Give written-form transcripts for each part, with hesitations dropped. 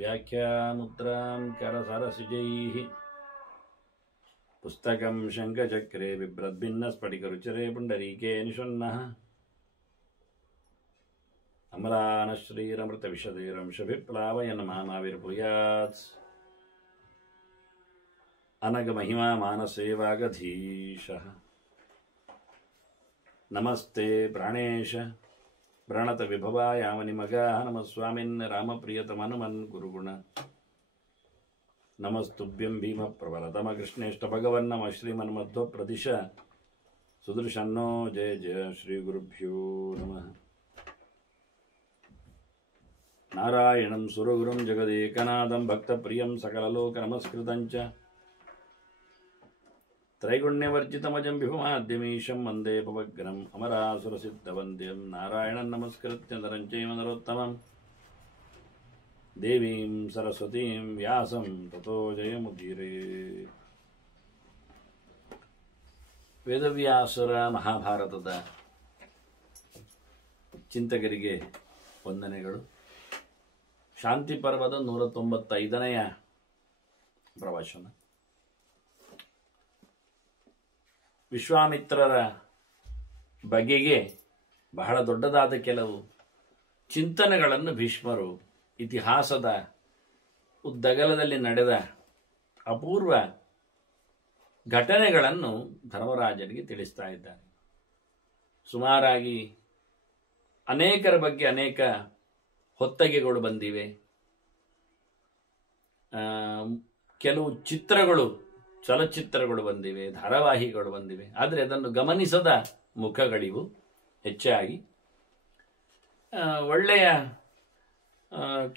व्याख्यामुद्रां करसरसिजैः पुस्तकं शङ्खचक्रे बिभ्रद्भिन्नस्फटिकरुचिरे पुण्डरीके निषण्णः अमरानश्रीरमृतविशदैरंशभिप्लावयन् मामाविर्भूयात् अनगमहिमा मानसे वागधीशः नमस्ते प्राणेश प्रणत विभवायामनिमगाः नमः स्वामिन् रामप्रियतमनुमन् गुरुगुण नमस्तुभ्यं भीम प्रबलतम कृष्णेष्ट भगवन् नमः श्रीमन्मध्व प्रदिश सुदर्शन्नो जय जय श्री गुरुभ्यो नमः नारायणं सुरगुरुं जगदेकनाथं भक्तप्रियं सकललोकनमस्कृतं च त्रैगुण्यवर्जितमजं विभुमाद्यमीशं वन्दे भवग्रम् अमरासुरसिद्धवन्द्यं नारायणं नमस्कृत्य नरं चैव नरोत्तमं देवीं सरस्वतीं व्यासं ततो जयमुदीरे ವೇದವ್ಯಾಸರ ಮಹಾಭಾರತದ ಚಿಂತಕರಿಗೆ ವಂದನೆಗಳು. ಶಾಂತಿ ಪರ್ವದ 195ನೆಯ ಪ್ರವಚನ. ವಿಶ್ವಾಮಿತ್ರರ ಬಗೆಗೆ ಬಹಳ ದೊಡ್ಡದಾದ ಕೆಲವು ಚಿಂತನೆಗಳನ್ನು ಭೀಷ್ಮರು ಇತಿಹಾಸದ ಉದ್ದಗಲದಲ್ಲಿ ನಡೆದ ಅಪೂರ್ವ ಘಟನೆಗಳನ್ನು ಧರ್ಮರಾಜನಿಗೆ ತಿಳಿಸ್ತಾ ಇದ್ದಾರೆ. ಸುಮಾರಾಗಿ ಅನೇಕರ ಬಗ್ಗೆ ಅನೇಕ ಹೊತ್ತಗೆಗಳು ಬಂದಿವೆ. ಕೆಲವು ಚಿತ್ರಗಳು, ಚಲಚಿತ್ರಗಳು ಬಂದಿವೆ, ಧಾರಾವಾಹಿಗಳು ಬಂದಿವೆ. ಆದರೆ ಅದನ್ನು ಗಮನಿಸದ ಮುಖಗಳಿವು ಹೆಚ್ಚಾಗಿ. ಒಳ್ಳೆಯ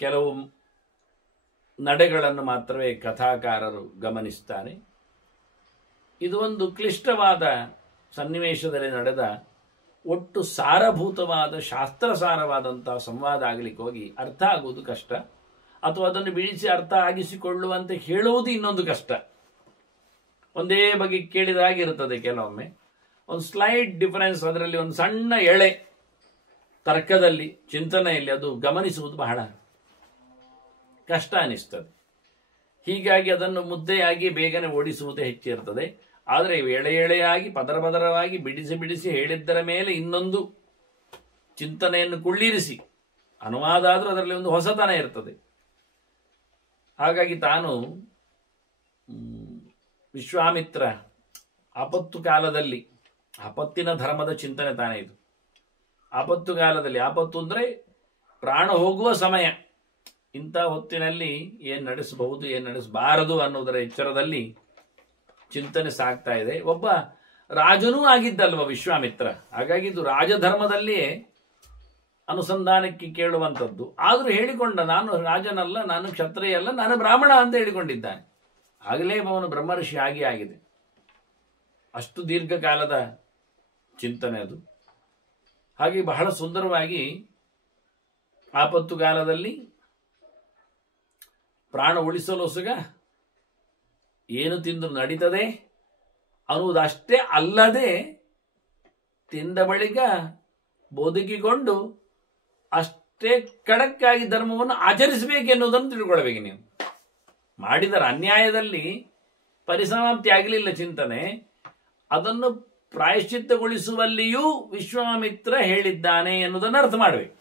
ಕೆಲವು ನಡೆಗಳನ್ನು ಮಾತ್ರವೇ ಕಥಾಕಾರರು ಗಮನಿಸ್ತಾರೆ. ಇದು ಒಂದು ಕ್ಲಿಷ್ಟವಾದ ಸನ್ನಿವೇಶದಲ್ಲಿ ನಡೆದ ಒಟ್ಟು ಸಾರಭೂತವಾದ ಶಾಸ್ತ್ರಸಾರವಾದಂತಹ ಸಂವಾದ ಆಗಲಿಕ್ಕೆ ಹೋಗಿ ಅರ್ಥ ಆಗುವುದು ಕಷ್ಟ, ಅಥವಾ ಅದನ್ನು ಬಿಡಿಸಿ ಅರ್ಥ ಆಗಿಸಿಕೊಳ್ಳುವಂತೆ ಹೇಳುವುದು ಇನ್ನೊಂದು ಕಷ್ಟ. ಒಂದೇ ಬಗ್ಗೆ ಕೇಳಿದಾಗಿರುತ್ತದೆ. ಕೆಲವೊಮ್ಮೆ ಒಂದು ಸ್ಲೈಟ್ ಡಿಫರೆನ್ಸ್, ಅದರಲ್ಲಿ ಒಂದು ಸಣ್ಣ ಎಳೆ ತರ್ಕದಲ್ಲಿ, ಚಿಂತನೆಯಲ್ಲಿ ಅದು ಗಮನಿಸುವುದು ಬಹಳ ಕಷ್ಟ ಅನಿಸ್ತದೆ. ಹೀಗಾಗಿ ಅದನ್ನು ಮುದ್ದೆಯಾಗಿ ಬೇಗನೆ ಓಡಿಸುವುದೇ ಹೆಚ್ಚಿರ್ತದೆ. ಆದರೆ ಎಳೆ ಎಳೆಯಾಗಿ ಪದರ ಪದರವಾಗಿ ಬಿಡಿಸಿ ಬಿಡಿಸಿ ಹೇಳಿದ್ದರ ಮೇಲೆ ಇನ್ನೊಂದು ಚಿಂತನೆಯನ್ನು ಕುಳ್ಳಿರಿಸಿ ಅನುವಾದ ಆದರೂ ಅದರಲ್ಲಿ ಒಂದು ಹೊಸತನ ಇರ್ತದೆ. ಹಾಗಾಗಿ ತಾನು ವಿಶ್ವಾಮಿತ್ರ ಆಪತ್ತು ಕಾಲದಲ್ಲಿ, ಆಪತ್ತಿನ ಧರ್ಮದ ಚಿಂತನೆ ತಾನೇ ಇದು. ಆಪತ್ತು ಕಾಲದಲ್ಲಿ, ಆಪತ್ತು ಅಂದರೆ ಪ್ರಾಣ ಹೋಗುವ ಸಮಯ, ಇಂಥ ಹೊತ್ತಿನಲ್ಲಿ ಏನು ನಡೆಸಬಹುದು ಏನು ನಡೆಸಬಾರದು ಅನ್ನೋದರ ಎಚ್ಚರದಲ್ಲಿ ಚಿಂತನೆ ಸಾಗ್ತಾ ಇದೆ. ಒಬ್ಬ ರಾಜನೂ ಆಗಿದ್ದಲ್ವ ವಿಶ್ವಾಮಿತ್ರ. ಹಾಗಾಗಿ ಇದು ರಾಜಧರ್ಮದಲ್ಲಿಯೇ ಅನುಸಂಧಾನಕ್ಕೆ ಕೇಳುವಂಥದ್ದು. ಆದರೂ ಹೇಳಿಕೊಂಡ, ನಾನು ರಾಜನಲ್ಲ, ನಾನು ಕ್ಷತ್ರಿಯ ಅಲ್ಲ, ನಾನು ಬ್ರಾಹ್ಮಣ ಅಂತ ಹೇಳಿಕೊಂಡಿದ್ದಾನೆ. ಆಗಲೇ ಅವನು ಬ್ರಹ್ಮರ್ಷಿ ಆಗಿದೆ. ಅಷ್ಟು ದೀರ್ಘಕಾಲದ ಚಿಂತನೆ ಅದು. ಹಾಗೆ ಬಹಳ ಸುಂದರವಾಗಿ ಆಪತ್ತು ಕಾಲದಲ್ಲಿ ಪ್ರಾಣ ಉಳಿಸಲೊಸಗ ಏನು ತಿಂದು ನಡೀತದೆ ಅನ್ನುವುದಷ್ಟೇ ಅಲ್ಲದೆ, ತಿಂದ ಬಳಿಕ ಬದುಕಿಕೊಂಡು ಅಷ್ಟೇ ಖಡಕ್ಕಾಗಿ ಧರ್ಮವನ್ನು ಆಚರಿಸಬೇಕೆನ್ನುವುದನ್ನು ತಿಳ್ಕೊಳ್ಬೇಕು. ನೀವು ಮಾಡಿದರ ಅನ್ಯಾಯದಲ್ಲಿ ಪರಿಸಮಾಪ್ತಿ ಆಗಲಿಲ್ಲ ಚಿಂತನೆ, ಅದನ್ನು ಪ್ರಾಯಶ್ಚಿತ್ತಗೊಳಿಸುವಲ್ಲಿಯೂ ವಿಶ್ವಾಮಿತ್ರ ಹೇಳಿದ್ದಾನೆ ಎನ್ನುವುದನ್ನು ಅರ್ಥ ಮಾಡಬೇಕು.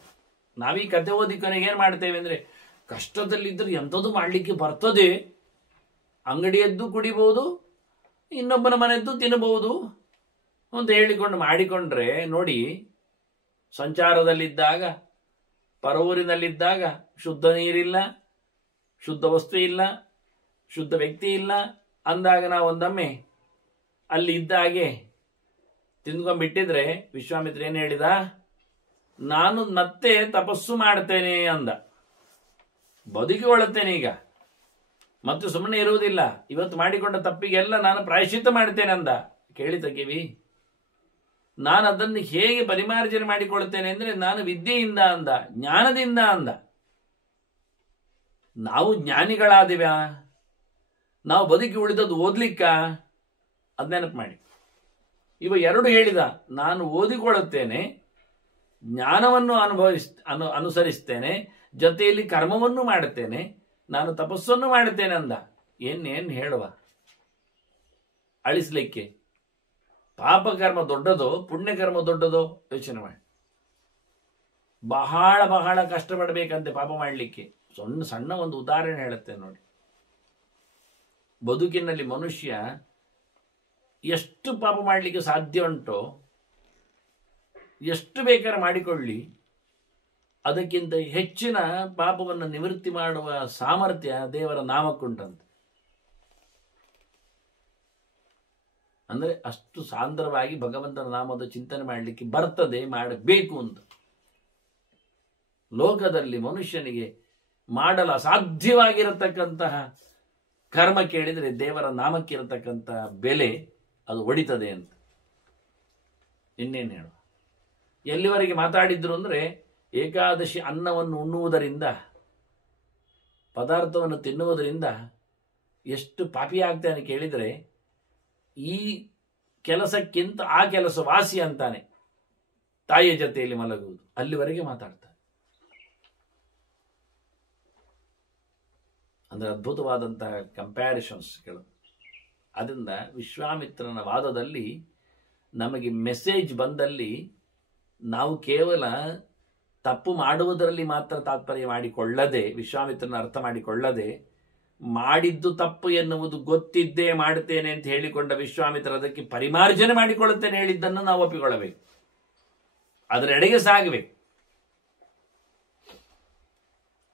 ನಾವೀ ಕತೆ ಓದಿ ಕೊನೆಗೆ ಏನು ಮಾಡ್ತೇವೆ ಅಂದರೆ, ಕಷ್ಟದಲ್ಲಿದ್ದರೆ ಎಂಥದ್ದು ಮಾಡಲಿಕ್ಕೆ ಬರ್ತದೆ, ಅಂಗಡಿಯದ್ದು ಕುಡಿಬಹುದು, ಇನ್ನೊಬ್ಬನ ಮನೆಯದ್ದು ತಿನ್ನಬಹುದು ಅಂತ ಹೇಳಿಕೊಂಡು ಮಾಡಿಕೊಂಡ್ರೆ, ನೋಡಿ, ಸಂಚಾರದಲ್ಲಿದ್ದಾಗ, ಪರವೂರಿನಲ್ಲಿದ್ದಾಗ ಶುದ್ಧ ನೀರಿಲ್ಲ, ಶುದ್ಧ ವಸ್ತು ಇಲ್ಲ, ಶುದ್ಧ ವ್ಯಕ್ತಿ ಇಲ್ಲ ಅಂದಾಗ ನಾವು ಒಂದೊಮ್ಮೆ ಅಲ್ಲಿ ಇದ್ದಾಗೆ ತಿಂದ್ಕೊಂಡ್ಬಿಟ್ಟಿದ್ರೆ, ವಿಶ್ವಾಮಿತ್ರ ಏನು ಹೇಳಿದ? ನಾನು ಮತ್ತೆ ತಪಸ್ಸು ಮಾಡ್ತೇನೆ ಅಂದ. ಬದುಕಿಕೊಳ್ಳುತ್ತೇನೆ ಈಗ, ಮತ್ತು ಸುಮ್ಮನೆ ಇರುವುದಿಲ್ಲ, ಇವತ್ತು ಮಾಡಿಕೊಂಡ ತಪ್ಪಿಗೆಲ್ಲ ನಾನು ಪ್ರಾಯಶ್ಚಿತ್ತ ಮಾಡ್ತೇನೆ ಅಂದ. ಕೇಳಿದ ಕಿವಿ? ನಾನು ಅದನ್ನು ಹೇಗೆ ಪರಿಮಾರ್ಜನೆ ಮಾಡಿಕೊಳ್ಳುತ್ತೇನೆ ಅಂದರೆ, ನಾನು ವಿದ್ಯೆಯಿಂದ ಅಂದ, ಜ್ಞಾನದಿಂದ ಅಂದ. ನಾವು ಜ್ಞಾನಿಗಳಾದಿವ್ಯಾ? ನಾವು ಬದುಕಿ ಉಳಿದದ್ದು ಓದ್ಲಿಕ್ಕ? ಅದ್ ನೆನಪು ಮಾಡಿ. ಇವ ಎರಡು ಹೇಳಿದ, ನಾನು ಓದಿಕೊಳ್ಳುತ್ತೇನೆ, ಜ್ಞಾನವನ್ನು ಅನುಸರಿಸ್ತೇನೆ, ಜೊತೆಯಲ್ಲಿ ಕರ್ಮವನ್ನು ಮಾಡುತ್ತೇನೆ, ನಾನು ತಪಸ್ಸನ್ನು ಮಾಡುತ್ತೇನೆ ಅಂದ. ಏನ್ ಹೇಳುವ ಅಳಿಸ್ಲಿಕ್ಕೆ? ಪಾಪಕರ್ಮ ದೊಡ್ಡದೋ ಪುಣ್ಯಕರ್ಮ ದೊಡ್ಡದೋ ಯೋಚನೆ ಮಾಡಿ. ಬಹಳ ಬಹಳ ಕಷ್ಟಪಡಬೇಕಂತೆ ಪಾಪ ಮಾಡಲಿಕ್ಕೆ. ಸಣ್ಣ ಒಂದು ಉದಾಹರಣೆ ಹೇಳುತ್ತೆ ನೋಡಿ. ಬದುಕಿನಲ್ಲಿ ಮನುಷ್ಯ ಎಷ್ಟು ಪಾಪ ಮಾಡಲಿಕ್ಕೆ ಸಾಧ್ಯ ಉಂಟೋ ಎಷ್ಟು ಬೇಕಾದ್ರೆ ಮಾಡಿಕೊಳ್ಳಿ, ಅದಕ್ಕಿಂತ ಹೆಚ್ಚಿನ ಪಾಪವನ್ನು ನಿವೃತ್ತಿ ಮಾಡುವ ಸಾಮರ್ಥ್ಯ ದೇವರ ನಾಮಕ್ಕುಂಟಂತೆ. ಅಂದರೆ ಅಷ್ಟು ಸಾಂದ್ರವಾಗಿ ಭಗವಂತನ ನಾಮದ ಚಿಂತನೆ ಮಾಡಲಿಕ್ಕೆ ಬರ್ತದೆ, ಮಾಡಬೇಕು ಅಂತ. ಲೋಕದಲ್ಲಿ ಮನುಷ್ಯನಿಗೆ ಮಾಡಲು ಅಸಾಧ್ಯವಾಗಿರತಕ್ಕಂತಹ ಕರ್ಮ ಕೇಳಿದರೆ ದೇವರ ನಾಮಕ್ಕಿರತಕ್ಕಂತಹ ಬೆಲೆ ಅದು ಒಡಿತದೆ ಅಂತ. ಇನ್ನೇನು ಹೇಳುವ? ಎಲ್ಲಿವರೆಗೆ ಮಾತಾಡಿದ್ರು ಅಂದರೆ, ಏಕಾದಶಿ ಅನ್ನವನ್ನು ಉಣ್ಣುವುದರಿಂದ, ಪದಾರ್ಥವನ್ನು ತಿನ್ನುವುದರಿಂದ ಎಷ್ಟು ಪಾಪಿ ಆಗ್ತಾನೆ ಕೇಳಿದರೆ, ಈ ಕೆಲಸಕ್ಕಿಂತ ಆ ಕೆಲಸ ವಾಸಿ ಅಂತಾನೆ. ತಾಯಿಯ ಜೊತೆಯಲ್ಲಿ ಮಲಗುವುದು, ಅಲ್ಲಿವರೆಗೆ ಮಾತಾಡ್ತಾನೆ. ಅಂದರೆ ಅದ್ಭುತವಾದಂತಹ ಕಂಪ್ಯಾರಿಸನ್ಸ್ಗಳು. ಅದರಿಂದ ವಿಶ್ವಾಮಿತ್ರನ ವಾದದಲ್ಲಿ ನಮಗೆ ಮೆಸೇಜ್ ಬಂದಲ್ಲಿ ನಾವು ಕೇವಲ ತಪ್ಪು ಮಾಡುವುದರಲ್ಲಿ ಮಾತ್ರ ತಾತ್ಪರ್ಯ ಮಾಡಿಕೊಳ್ಳದೆ, ವಿಶ್ವಾಮಿತ್ರನ ಅರ್ಥ ಮಾಡಿಕೊಳ್ಳದೆ, ಮಾಡಿದ್ದು ತಪ್ಪು ಎನ್ನುವುದು ಗೊತ್ತಿದ್ದೇ ಮಾಡುತ್ತೇನೆ ಅಂತ ಹೇಳಿಕೊಂಡ ವಿಶ್ವಾಮಿತ್ರ ಅದಕ್ಕೆ ಪರಿಮಾರ್ಜನೆ ಮಾಡಿಕೊಳ್ಳುತ್ತೇನೆ ಹೇಳಿದ್ದನ್ನು ನಾವು ಒಪ್ಪಿಕೊಳ್ಳಬೇಕು, ಅದರೆಡೆಗೆ ಸಾಗಬೇಕು.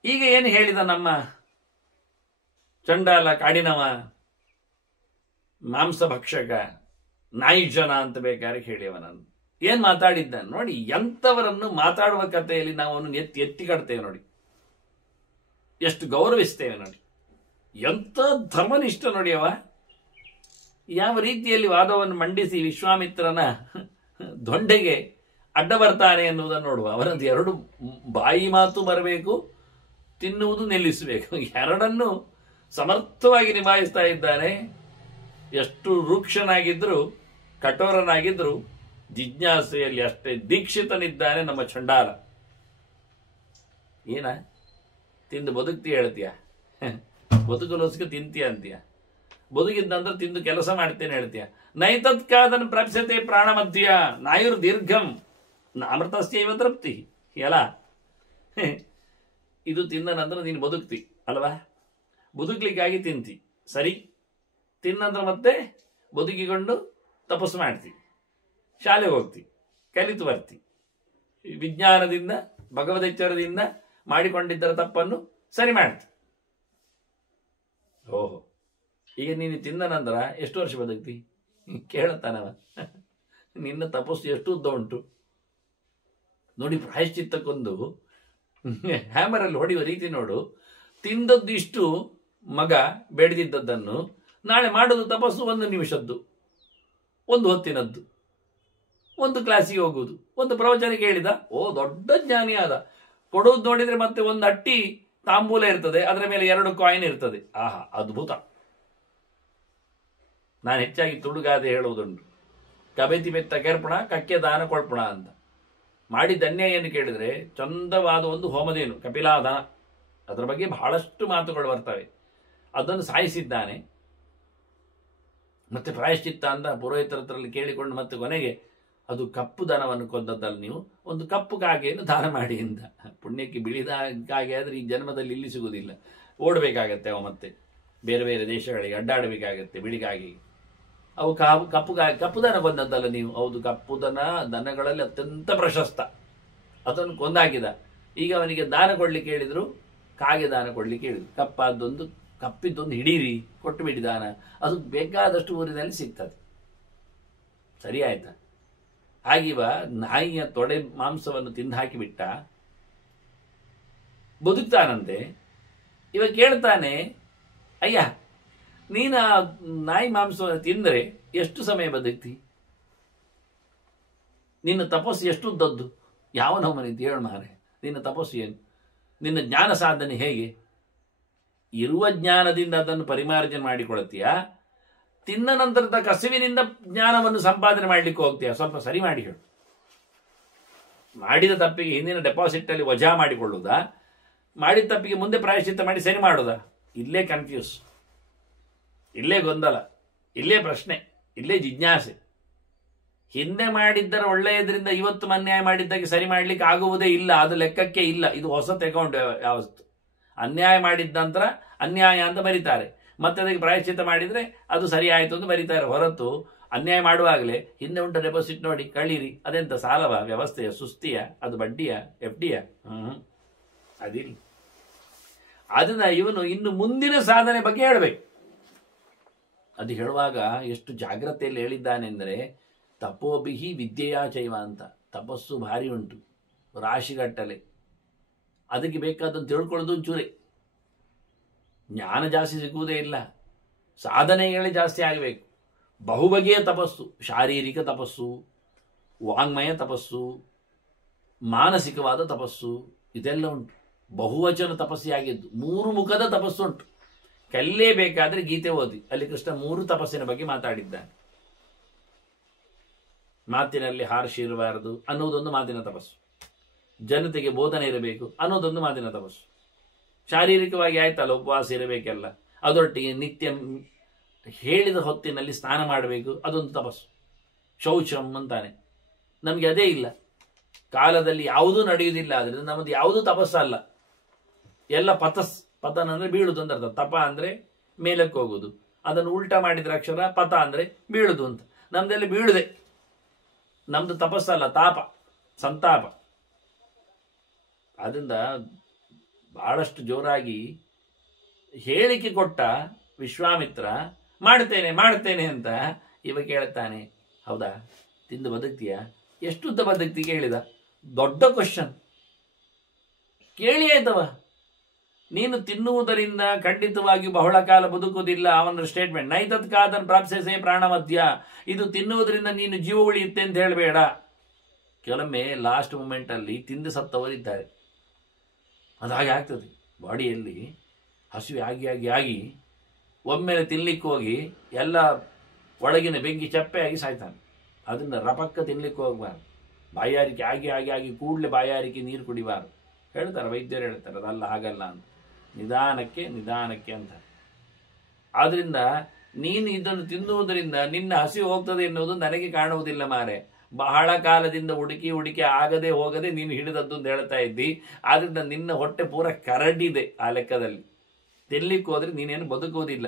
ಈಗ ಏನು ಹೇಳಿದ ನಮ್ಮ ಚಂಡಾಲ, ಕಾಡಿನವ, ಮಾಂಸಭಕ್ಷಕ, ನಾಯಿ ಜನ ಅಂತ ಬೇಕಾದ್ರೆ ಹೇಳಿಯವನನ್ನು ಏನ್ ಮಾತಾಡಿದ್ದ ನೋಡಿ. ಎಂಥವರನ್ನು ಮಾತಾಡುವ ಕಥೆಯಲ್ಲಿ ನಾವು ಅವನು ಎತ್ತಿ ಕಡ್ತೇವೆ ನೋಡಿ, ಎಷ್ಟು ಗೌರವಿಸ್ತೇವೆ ನೋಡಿ. ಎಂಥ ಧರ್ಮನಿಷ್ಠ ನೋಡಿ ಅವ, ಯಾವ ರೀತಿಯಲ್ಲಿ ವಾದವನ್ನು ಮಂಡಿಸಿ ವಿಶ್ವಾಮಿತ್ರನ ದೊಂಡೆಗೆ ಅಡ್ಡ ಬರ್ತಾನೆ ಎನ್ನುವುದನ್ನು ನೋಡುವ. ಅವನದ್ದು ಎರಡು ಬಾಯಿ ಮಾತು ಬರಬೇಕು, ತಿನ್ನುವುದು ನಿಲ್ಲಿಸಬೇಕು, ಎರಡನ್ನು ಸಮರ್ಥವಾಗಿ ನಿಭಾಯಿಸ್ತಾ ಇದ್ದಾನೆ. ಎಷ್ಟು ರೂಕ್ಷನಾಗಿದ್ರು, ಕಠೋರನಾಗಿದ್ರು, ಜಿಜ್ಞಾಸೆಯಲ್ಲಿ ಅಷ್ಟೇ ದೀಕ್ಷಿತನಿದ್ದಾನೆ ನಮ್ಮ ಚಂಡಾಲ. ಏನ ತಿಂದು ಬದುಕ್ತಿ ಹೇಳ್ತೀಯ? ಬದುಕಲೋಸ್ಕ ತಿಂತೀಯ ಅಂತೀಯ. ಬದುಕಿದ್ದಂದ್ರೆ ತಿಂದು ಕೆಲಸ ಮಾಡ್ತೇನೆ ಹೇಳ್ತೀಯ. ನೈತತ್ಕಾದನ್ ಪ್ರಾಪ್ಸ್ಯತೆ ಪ್ರಾಣಮಧ್ಯ ನಾಯುರ್ ದೀರ್ಘಂ ಅಮೃತಸ್ಯೈವ ತೃಪ್ತಿ. ಎಲ್ಲ ಇದು ತಿಂದ ನಂತರ ನೀನು ಬದುಕ್ತಿ ಅಲ್ವಾ? ಬದುಕಲಿಕ್ಕಾಗಿ ತಿಂತಿ, ಸರಿ. ತಿನ್ನಂದ್ರೆ ಮತ್ತೆ ಬದುಕಿಕೊಂಡು ತಪಸ್ಸು ಮಾಡ್ತಿ, ಶಾಲೆಗೆ ಹೋಗ್ತಿ, ಕಲಿತು ಬರ್ತಿ, ವಿಜ್ಞಾನದಿಂದ ಭಗವದೆಚ್ಚರದಿಂದ ಮಾಡಿಕೊಂಡಿದ್ದರ ತಪ್ಪನ್ನು ಸರಿ ಮಾಡ್ತಿ. ಓಹೋ, ಈಗ ನೀನು ತಿಂದ ನಂತರ ಎಷ್ಟು ವರ್ಷ ಬದುಕ್ತಿ ಕೇಳುತ್ತಾನವ. ನಿನ್ನ ತಪಸ್ಸು ಎಷ್ಟು ಉದ್ದ ಉಂಟು ನೋಡಿ. ಪ್ರಾಯಶ್ಚಿತ್ತಕ್ಕೊಂದು ಹ್ಯಾಮರಲ್ಲಿ ಹೊಡೆಯುವ ರೀತಿ ನೋಡು. ತಿಂದದ್ದು ಇಷ್ಟು ಮಗ ಬೇಡದಿದ್ದದ್ದನ್ನು ನಾಳೆ ಮಾಡೋದು ತಪಸ್ಸು 1 ನಿಮಿಷದ್ದು, 1 ಹೊತ್ತಿನದ್ದು, 1 ಕ್ಲಾಸಿಗೆ ಹೋಗುವುದು, 1 ಪ್ರವಚನ ಕೇಳಿದ, ಓ ದೊಡ್ಡ ಜ್ಞಾನಿ ಆದ. ಕೊಡುವುದು ನೋಡಿದ್ರೆ ಮತ್ತೆ 1 ಅಟ್ಟಿ ತಾಂಬೂಲ ಇರ್ತದೆ, ಅದರ ಮೇಲೆ 2 ಕಾಯಿನ್ ಇರ್ತದೆ. ಆಹಾ, ಅದ್ಭುತ. ನಾನು ಹೆಚ್ಚಾಗಿ ತುಡುಗಾದೆ ಹೇಳುವುದುಂಟು, ಕಬೆತಿ ಬೆತ್ತ ಕೆರ್ಪಣ ಕಕ್ಕೆ ದಾನ ಕೊಳ್ಪಣ ಅಂತ. ಮಾಡಿದ ಅನ್ಯಾಯನ್ನು ಕೇಳಿದ್ರೆ ಚಂದವಾದ ಒಂದು ಹೋಮದೇನು ಕಪಿಲಾದಾನ, ಅದರ ಬಗ್ಗೆ ಬಹಳಷ್ಟು ಮಾತುಗಳು ಬರ್ತವೆ. ಅದನ್ನು ಸಾಯಿಸಿದ್ದಾನೆ. ಮತ್ತೆ ಪ್ರಾಯಶ್ಚಿತ್ತ ಅಂತ ಪುರೋಹಿತರ ಹತ್ರದಲ್ಲಿ ಕೇಳಿಕೊಂಡು ಮತ್ತೆ ಕೊನೆಗೆ ಅದು ಕಪ್ಪು ದನವನ್ನು ಕೊಂದದ್ದಲ್ಲ, ನೀವು ಒಂದು ಕಪ್ಪು ಕಾಗೆಯನ್ನು ದಾನ ಮಾಡಿ ಅಂತ. ಪುಣ್ಯಕ್ಕೆ ಬಿಳಿದ ಕಾಗೆ ಆದರೆ ಈ ಜನ್ಮದಲ್ಲಿ ಇಲ್ಲಿ ಸಿಗುವುದಿಲ್ಲ, ಓಡಬೇಕಾಗತ್ತೆ ಅವ, ಮತ್ತೆ ಬೇರೆ ಬೇರೆ ದೇಶಗಳಿಗೆ ಅಡ್ಡಾಡಬೇಕಾಗತ್ತೆ ಬಿಳಿಗಾಗಿ. ಅವು ಕಪ್ಪು ದನ ಕೊಂದದ್ದಲ್ಲ ನೀವು. ಹೌದು, ಕಪ್ಪು ದನಗಳಲ್ಲಿ ಅತ್ಯಂತ ಪ್ರಶಸ್ತ. ಅದನ್ನು ಕೊಂದಾಕಿದ. ಈಗ ಅವನಿಗೆ ದಾನ ಕೊಡ್ಲಿಕ್ಕೆ ಹೇಳಿದ್ರು, ಕಾಗೆ ದಾನ ಕೊಡ್ಲಿಕ್ಕೆ ಹೇಳಿದ್ರು. ಕಪ್ಪಿದ್ದೊಂದು ಹಿಡೀರಿ, ಕೊಟ್ಟು ಬಿಡಿ ದಾನ. ಅದು ಬೇಕಾದಷ್ಟು ಊರಿನಲ್ಲಿ ಸಿಗ್ತದೆ. ಸರಿ ಆಯ್ತಾ? ಹಾಗಿವ ನಾಯಿಯ ತೊಡೆ ಮಾಂಸವನ್ನು ತಿಂದು ಹಾಕಿಬಿಟ್ಟ, ಬದುಕ್ತಾನಂತೆ. ಇವ ಕೇಳ್ತಾನೆ, ಅಯ್ಯ ನೀನ ನಾಯಿ ಮಾಂಸವನ್ನು ತಿಂದರೆ ಎಷ್ಟು ಸಮಯ ಬದುಕ್ತಿ? ನಿನ್ನ ತಪಸ್ಸು ಎಷ್ಟು ಉದ್ದದ್ದು? ಯಾವ ನಮ್ಮನಿದ್ದು ಹೇಳು ಮಾರೆ, ನಿನ್ನ ತಪಸ್ಸು ಏನು? ನಿನ್ನ ಜ್ಞಾನ ಸಾಧನೆ ಹೇಗೆ? ಇರುವ ಜ್ಞಾನದಿಂದ ಅದನ್ನು ಪರಿಮಾರ್ಜನೆ ಮಾಡಿಕೊಳ್ತೀಯ, ತಿನ್ನ ನಂತರದ ಕಸುವಿನಿಂದ ಜ್ಞಾನವನ್ನು ಸಂಪಾದನೆ ಮಾಡಲಿಕ್ಕೆ ಹೋಗ್ತೀಯ? ಸ್ವಲ್ಪ ಸರಿ ಮಾಡಿ ಹೇಳು. ಮಾಡಿದ ತಪ್ಪಿಗೆ ಹಿಂದಿನ ಡೆಪಾಸಿಟ್ ಅಲ್ಲಿ ವಜಾ ಮಾಡಿಕೊಳ್ಳುವುದಾ, ಮಾಡಿದ ತಪ್ಪಿಗೆ ಮುಂದೆ ಪ್ರಾಯಶ್ಚಿತ್ತ ಮಾಡಿ ಸರಿ ಮಾಡುವುದಾ? ಇಲ್ಲೇ ಕನ್ಫ್ಯೂಸ್, ಇಲ್ಲೇ ಗೊಂದಲ, ಇಲ್ಲೇ ಪ್ರಶ್ನೆ, ಇಲ್ಲೇ ಜಿಜ್ಞಾಸೆ. ಹಿಂದೆ ಮಾಡಿದ್ದರ ಒಳ್ಳೆಯದರಿಂದ ಇವತ್ತು ಅನ್ಯಾಯ ಮಾಡಿದ್ದಕ್ಕೆ ಸರಿ ಮಾಡ್ಲಿಕ್ಕೆ ಆಗುವುದೇ ಇಲ್ಲ, ಅದು ಲೆಕ್ಕಕ್ಕೆ ಇಲ್ಲ. ಇದು ಹೊಸ ಅಕೌಂಟ್ ಯಾವತ್ತು. ಅನ್ಯಾಯ ಮಾಡಿದ ನಂತರ ಅನ್ಯಾಯ ಅಂತ ಬರೀತಾರೆ, ಮತ್ತೆ ಅದಕ್ಕೆ ಪ್ರಾಯಶ್ಚಿತ್ತ ಮಾಡಿದ್ರೆ ಅದು ಸರಿ ಆಯಿತು ಅಂತ ಬರೀತಾರೆ ಹೊರತು ಅನ್ಯಾಯ ಮಾಡುವಾಗಲೇ ಹಿಂದೆ ಉಂಟ ಡೆಪಾಸಿಟ್ ನೋಡಿ ಕಳೀರಿ, ಅದೆಂತ ಸಾಲವ, ವ್ಯವಸ್ಥೆಯ, ಸುಸ್ತಿಯ, ಅದು ಬಡ್ಡಿಯ, FD ಅದಿಲ್ಲ. ಅದನ್ನ ಇವನು ಇನ್ನು ಮುಂದಿನ ಸಾಧನೆ ಬಗ್ಗೆ ಹೇಳಬೇಕು. ಅದು ಹೇಳುವಾಗ ಎಷ್ಟು ಜಾಗ್ರತೆಯಲ್ಲಿ ಹೇಳಿದ್ದಾನೆಂದರೆ, ತಪೋಭಿಹಿ ವಿದ್ಯೆಯಾ ಚೈವ ಅಂತ. ತಪಸ್ಸು ಭಾರಿ ಉಂಟು, ರಾಶಿಗಟ್ಟಲೆ. ಅದಕ್ಕೆ ಬೇಕಾದಂತ ತಿಳ್ಕೊಳ್ಳೋದು ಒಂಚೂರೇ. ಜ್ಞಾನ ಜಾಸ್ತಿ ಸಿಗುವುದೇ ಇಲ್ಲ, ಸಾಧನೆಗಳೇ ಜಾಸ್ತಿ ಆಗಬೇಕು. ಬಹುಬಗೆಯ ತಪಸ್ಸು, ಶಾರೀರಿಕ ತಪಸ್ಸು, ವಾಂಗ್ಮಯ ತಪಸ್ಸು, ಮಾನಸಿಕವಾದ ತಪಸ್ಸು, ಇದೆಲ್ಲ ಉಂಟು. ಬಹುವಚನ ತಪಸ್ಸಿಯಾಗಿದ್ದು 3 ಮುಖದ ತಪಸ್ಸು ಉಂಟು. ಕಲಿಯಬೇಕಾದ್ರೆ ಗೀತೆ ಓದಿ, ಅಲ್ಲಿ ಕೃಷ್ಣ 3 ತಪಸ್ಸಿನ ಬಗ್ಗೆ ಮಾತಾಡಿದ್ದಾನೆ. ಮಾತಿನಲ್ಲಿ ಹಾರ್ಷ ಇರಬಾರದು ಅನ್ನೋದೊಂದು ಮಾತಿನ ತಪಸ್ಸು, ಜನತೆಗೆ ಬೋಧನೆ ಇರಬೇಕು ಅನ್ನೋದೊಂದು ಮಾತಿನ ತಪಸ್ಸು, ಶಾರೀರಿಕವಾಗಿ ಆಯ್ತಲ್ಲ ಉಪವಾಸ ಇರಬೇಕೆಲ್ಲ, ಅದರೊಟ್ಟಿಗೆ ನಿತ್ಯ ಹೇಳಿದ ಹೊತ್ತಿನಲ್ಲಿ ಸ್ನಾನ ಮಾಡಬೇಕು, ಅದೊಂದು ತಪಸ್ಸು. ಶೌಚಂ ಅಂತಾನೆ. ನಮಗೆ ಅದೇ ಇಲ್ಲ, ಕಾಲದಲ್ಲಿ ಯಾವುದೂ ನಡೆಯುವುದಿಲ್ಲ. ಆದ್ರಿಂದ ನಮ್ಮದು ಯಾವುದೂ ತಪಸ್ಸಲ್ಲ, ಎಲ್ಲ ಪತನ ಅಂದ್ರೆ ಬೀಳುದು ಅಂತ ಅರ್ಥ. ತಪ ಅಂದ್ರೆ ಮೇಲಕ್ಕೆ ಹೋಗುದು, ಅದನ್ನು ಉಲ್ಟಾ ಮಾಡಿದ್ರೆ ಅಕ್ಷರ ಪತ ಅಂದ್ರೆ ಬೀಳುದು ಅಂತ. ನಮ್ದೆಲ್ಲ ಬೀಳುದೆ, ನಮ್ದು ತಪಸ್ಸಲ್ಲ, ತಾಪ, ಸಂತಾಪ. ಆದ್ರಿಂದ ಬಹಳಷ್ಟು ಜೋರಾಗಿ ಹೇಳಿಕೆ ಕೊಟ್ಟ ವಿಶ್ವಾಮಿತ್ರ, ಮಾಡ್ತೇನೆ ಮಾಡ್ತೇನೆ ಅಂತ. ಇವ ಕೇಳುತ್ತಾನೆ, ಹೌದಾ ತಿಂದು ಬದುಕ್ತೀಯ, ಎಷ್ಟುದ್ದ ಬದುಕ್ತಿ ಕೇಳಿದ. ದೊಡ್ಡ ಕ್ವಶನ್ ಕೇಳಿ ಆಯ್ತವ. ನೀನು ತಿನ್ನುವುದರಿಂದ ಖಂಡಿತವಾಗಿ ಬಹಳ ಕಾಲ ಬದುಕುವುದಿಲ್ಲ. ಅವನ ಸ್ಟೇಟ್ಮೆಂಟ್, ನೈತತ್ ಕಾದನ್ ಪ್ರಾಪ್ಸೆ ಪ್ರಾಣ ಮಧ್ಯ. ಇದು ತಿನ್ನುವುದರಿಂದ ನೀನು ಜೀವ ಉಳಿಯುತ್ತೆ ಅಂತ ಹೇಳಬೇಡ. ಕೆಲವೊಮ್ಮೆ ಲಾಸ್ಟ್ ಮೂಮೆಂಟ್ ಅಲ್ಲಿ ತಿಂದು ಸತ್ತವರಿದ್ದಾರೆ. ಅದಾಗಿ ಆಗ್ತದೆ. ಬಾಡಿಯಲ್ಲಿ ಹಸಿವೆ ಆಗಿ ಆಗಿ ಆಗಿ ಒಮ್ಮೆಲೆ ತಿನ್ಲಿಕ್ಕೆ ಹೋಗಿ ಎಲ್ಲ ಒಳಗಿನ ಬೆಂಕಿ ಚಪ್ಪೆ ಆಗಿ ಸಾಯ್ತಾನೆ. ಅದನ್ನ ರಪಕ್ಕ ತಿನ್ಲಿಕ್ಕೆ ಹೋಗ್ಬಾರ್ದು. ಬಾಯಾರಿಕೆ ಆಗಿ ಆಗಿ ಆಗಿ ಕೂಡಲೇ ಬಾಯಾರಿಕೆ ನೀರು ಕುಡಿಬಾರ್ದು. ಹೇಳ್ತಾರೆ, ವೈದ್ಯರು ಹೇಳ್ತಾರೆ, ಅದಲ್ಲ ಹಾಗಲ್ಲ ಅಂತ. ನಿಧಾನಕ್ಕೆ ನಿಧಾನಕ್ಕೆ ಅಂತ. ಆದ್ರಿಂದ ನೀನು ಇದನ್ನು ತಿನ್ನುವುದರಿಂದ ನಿನ್ನ ಹಸಿವು ಹೋಗ್ತದೆ ಎನ್ನುವುದು ನನಗೆ ಕಾಣುವುದಿಲ್ಲ ಮಾರೆ. ಬಹಳ ಕಾಲದಿಂದ ಹುಡುಕಿ ಹುಡುಕಿ ಆಗದೆ ಹೋಗದೆ ನೀನು ಹಿಡಿದದ್ದು ಅಂತ ಹೇಳ್ತಾ ಇದ್ದಿ. ಆದ್ರಿಂದ ನಿನ್ನ ಹೊಟ್ಟೆ ಪೂರ ಕರಡಿದೆ. ಆ ಲೆಕ್ಕದಲ್ಲಿ ತಿನ್ಲಿಕ್ಕೆ ಹೋದ್ರೆ ನೀನೇನು ಬದುಕುವುದಿಲ್ಲ.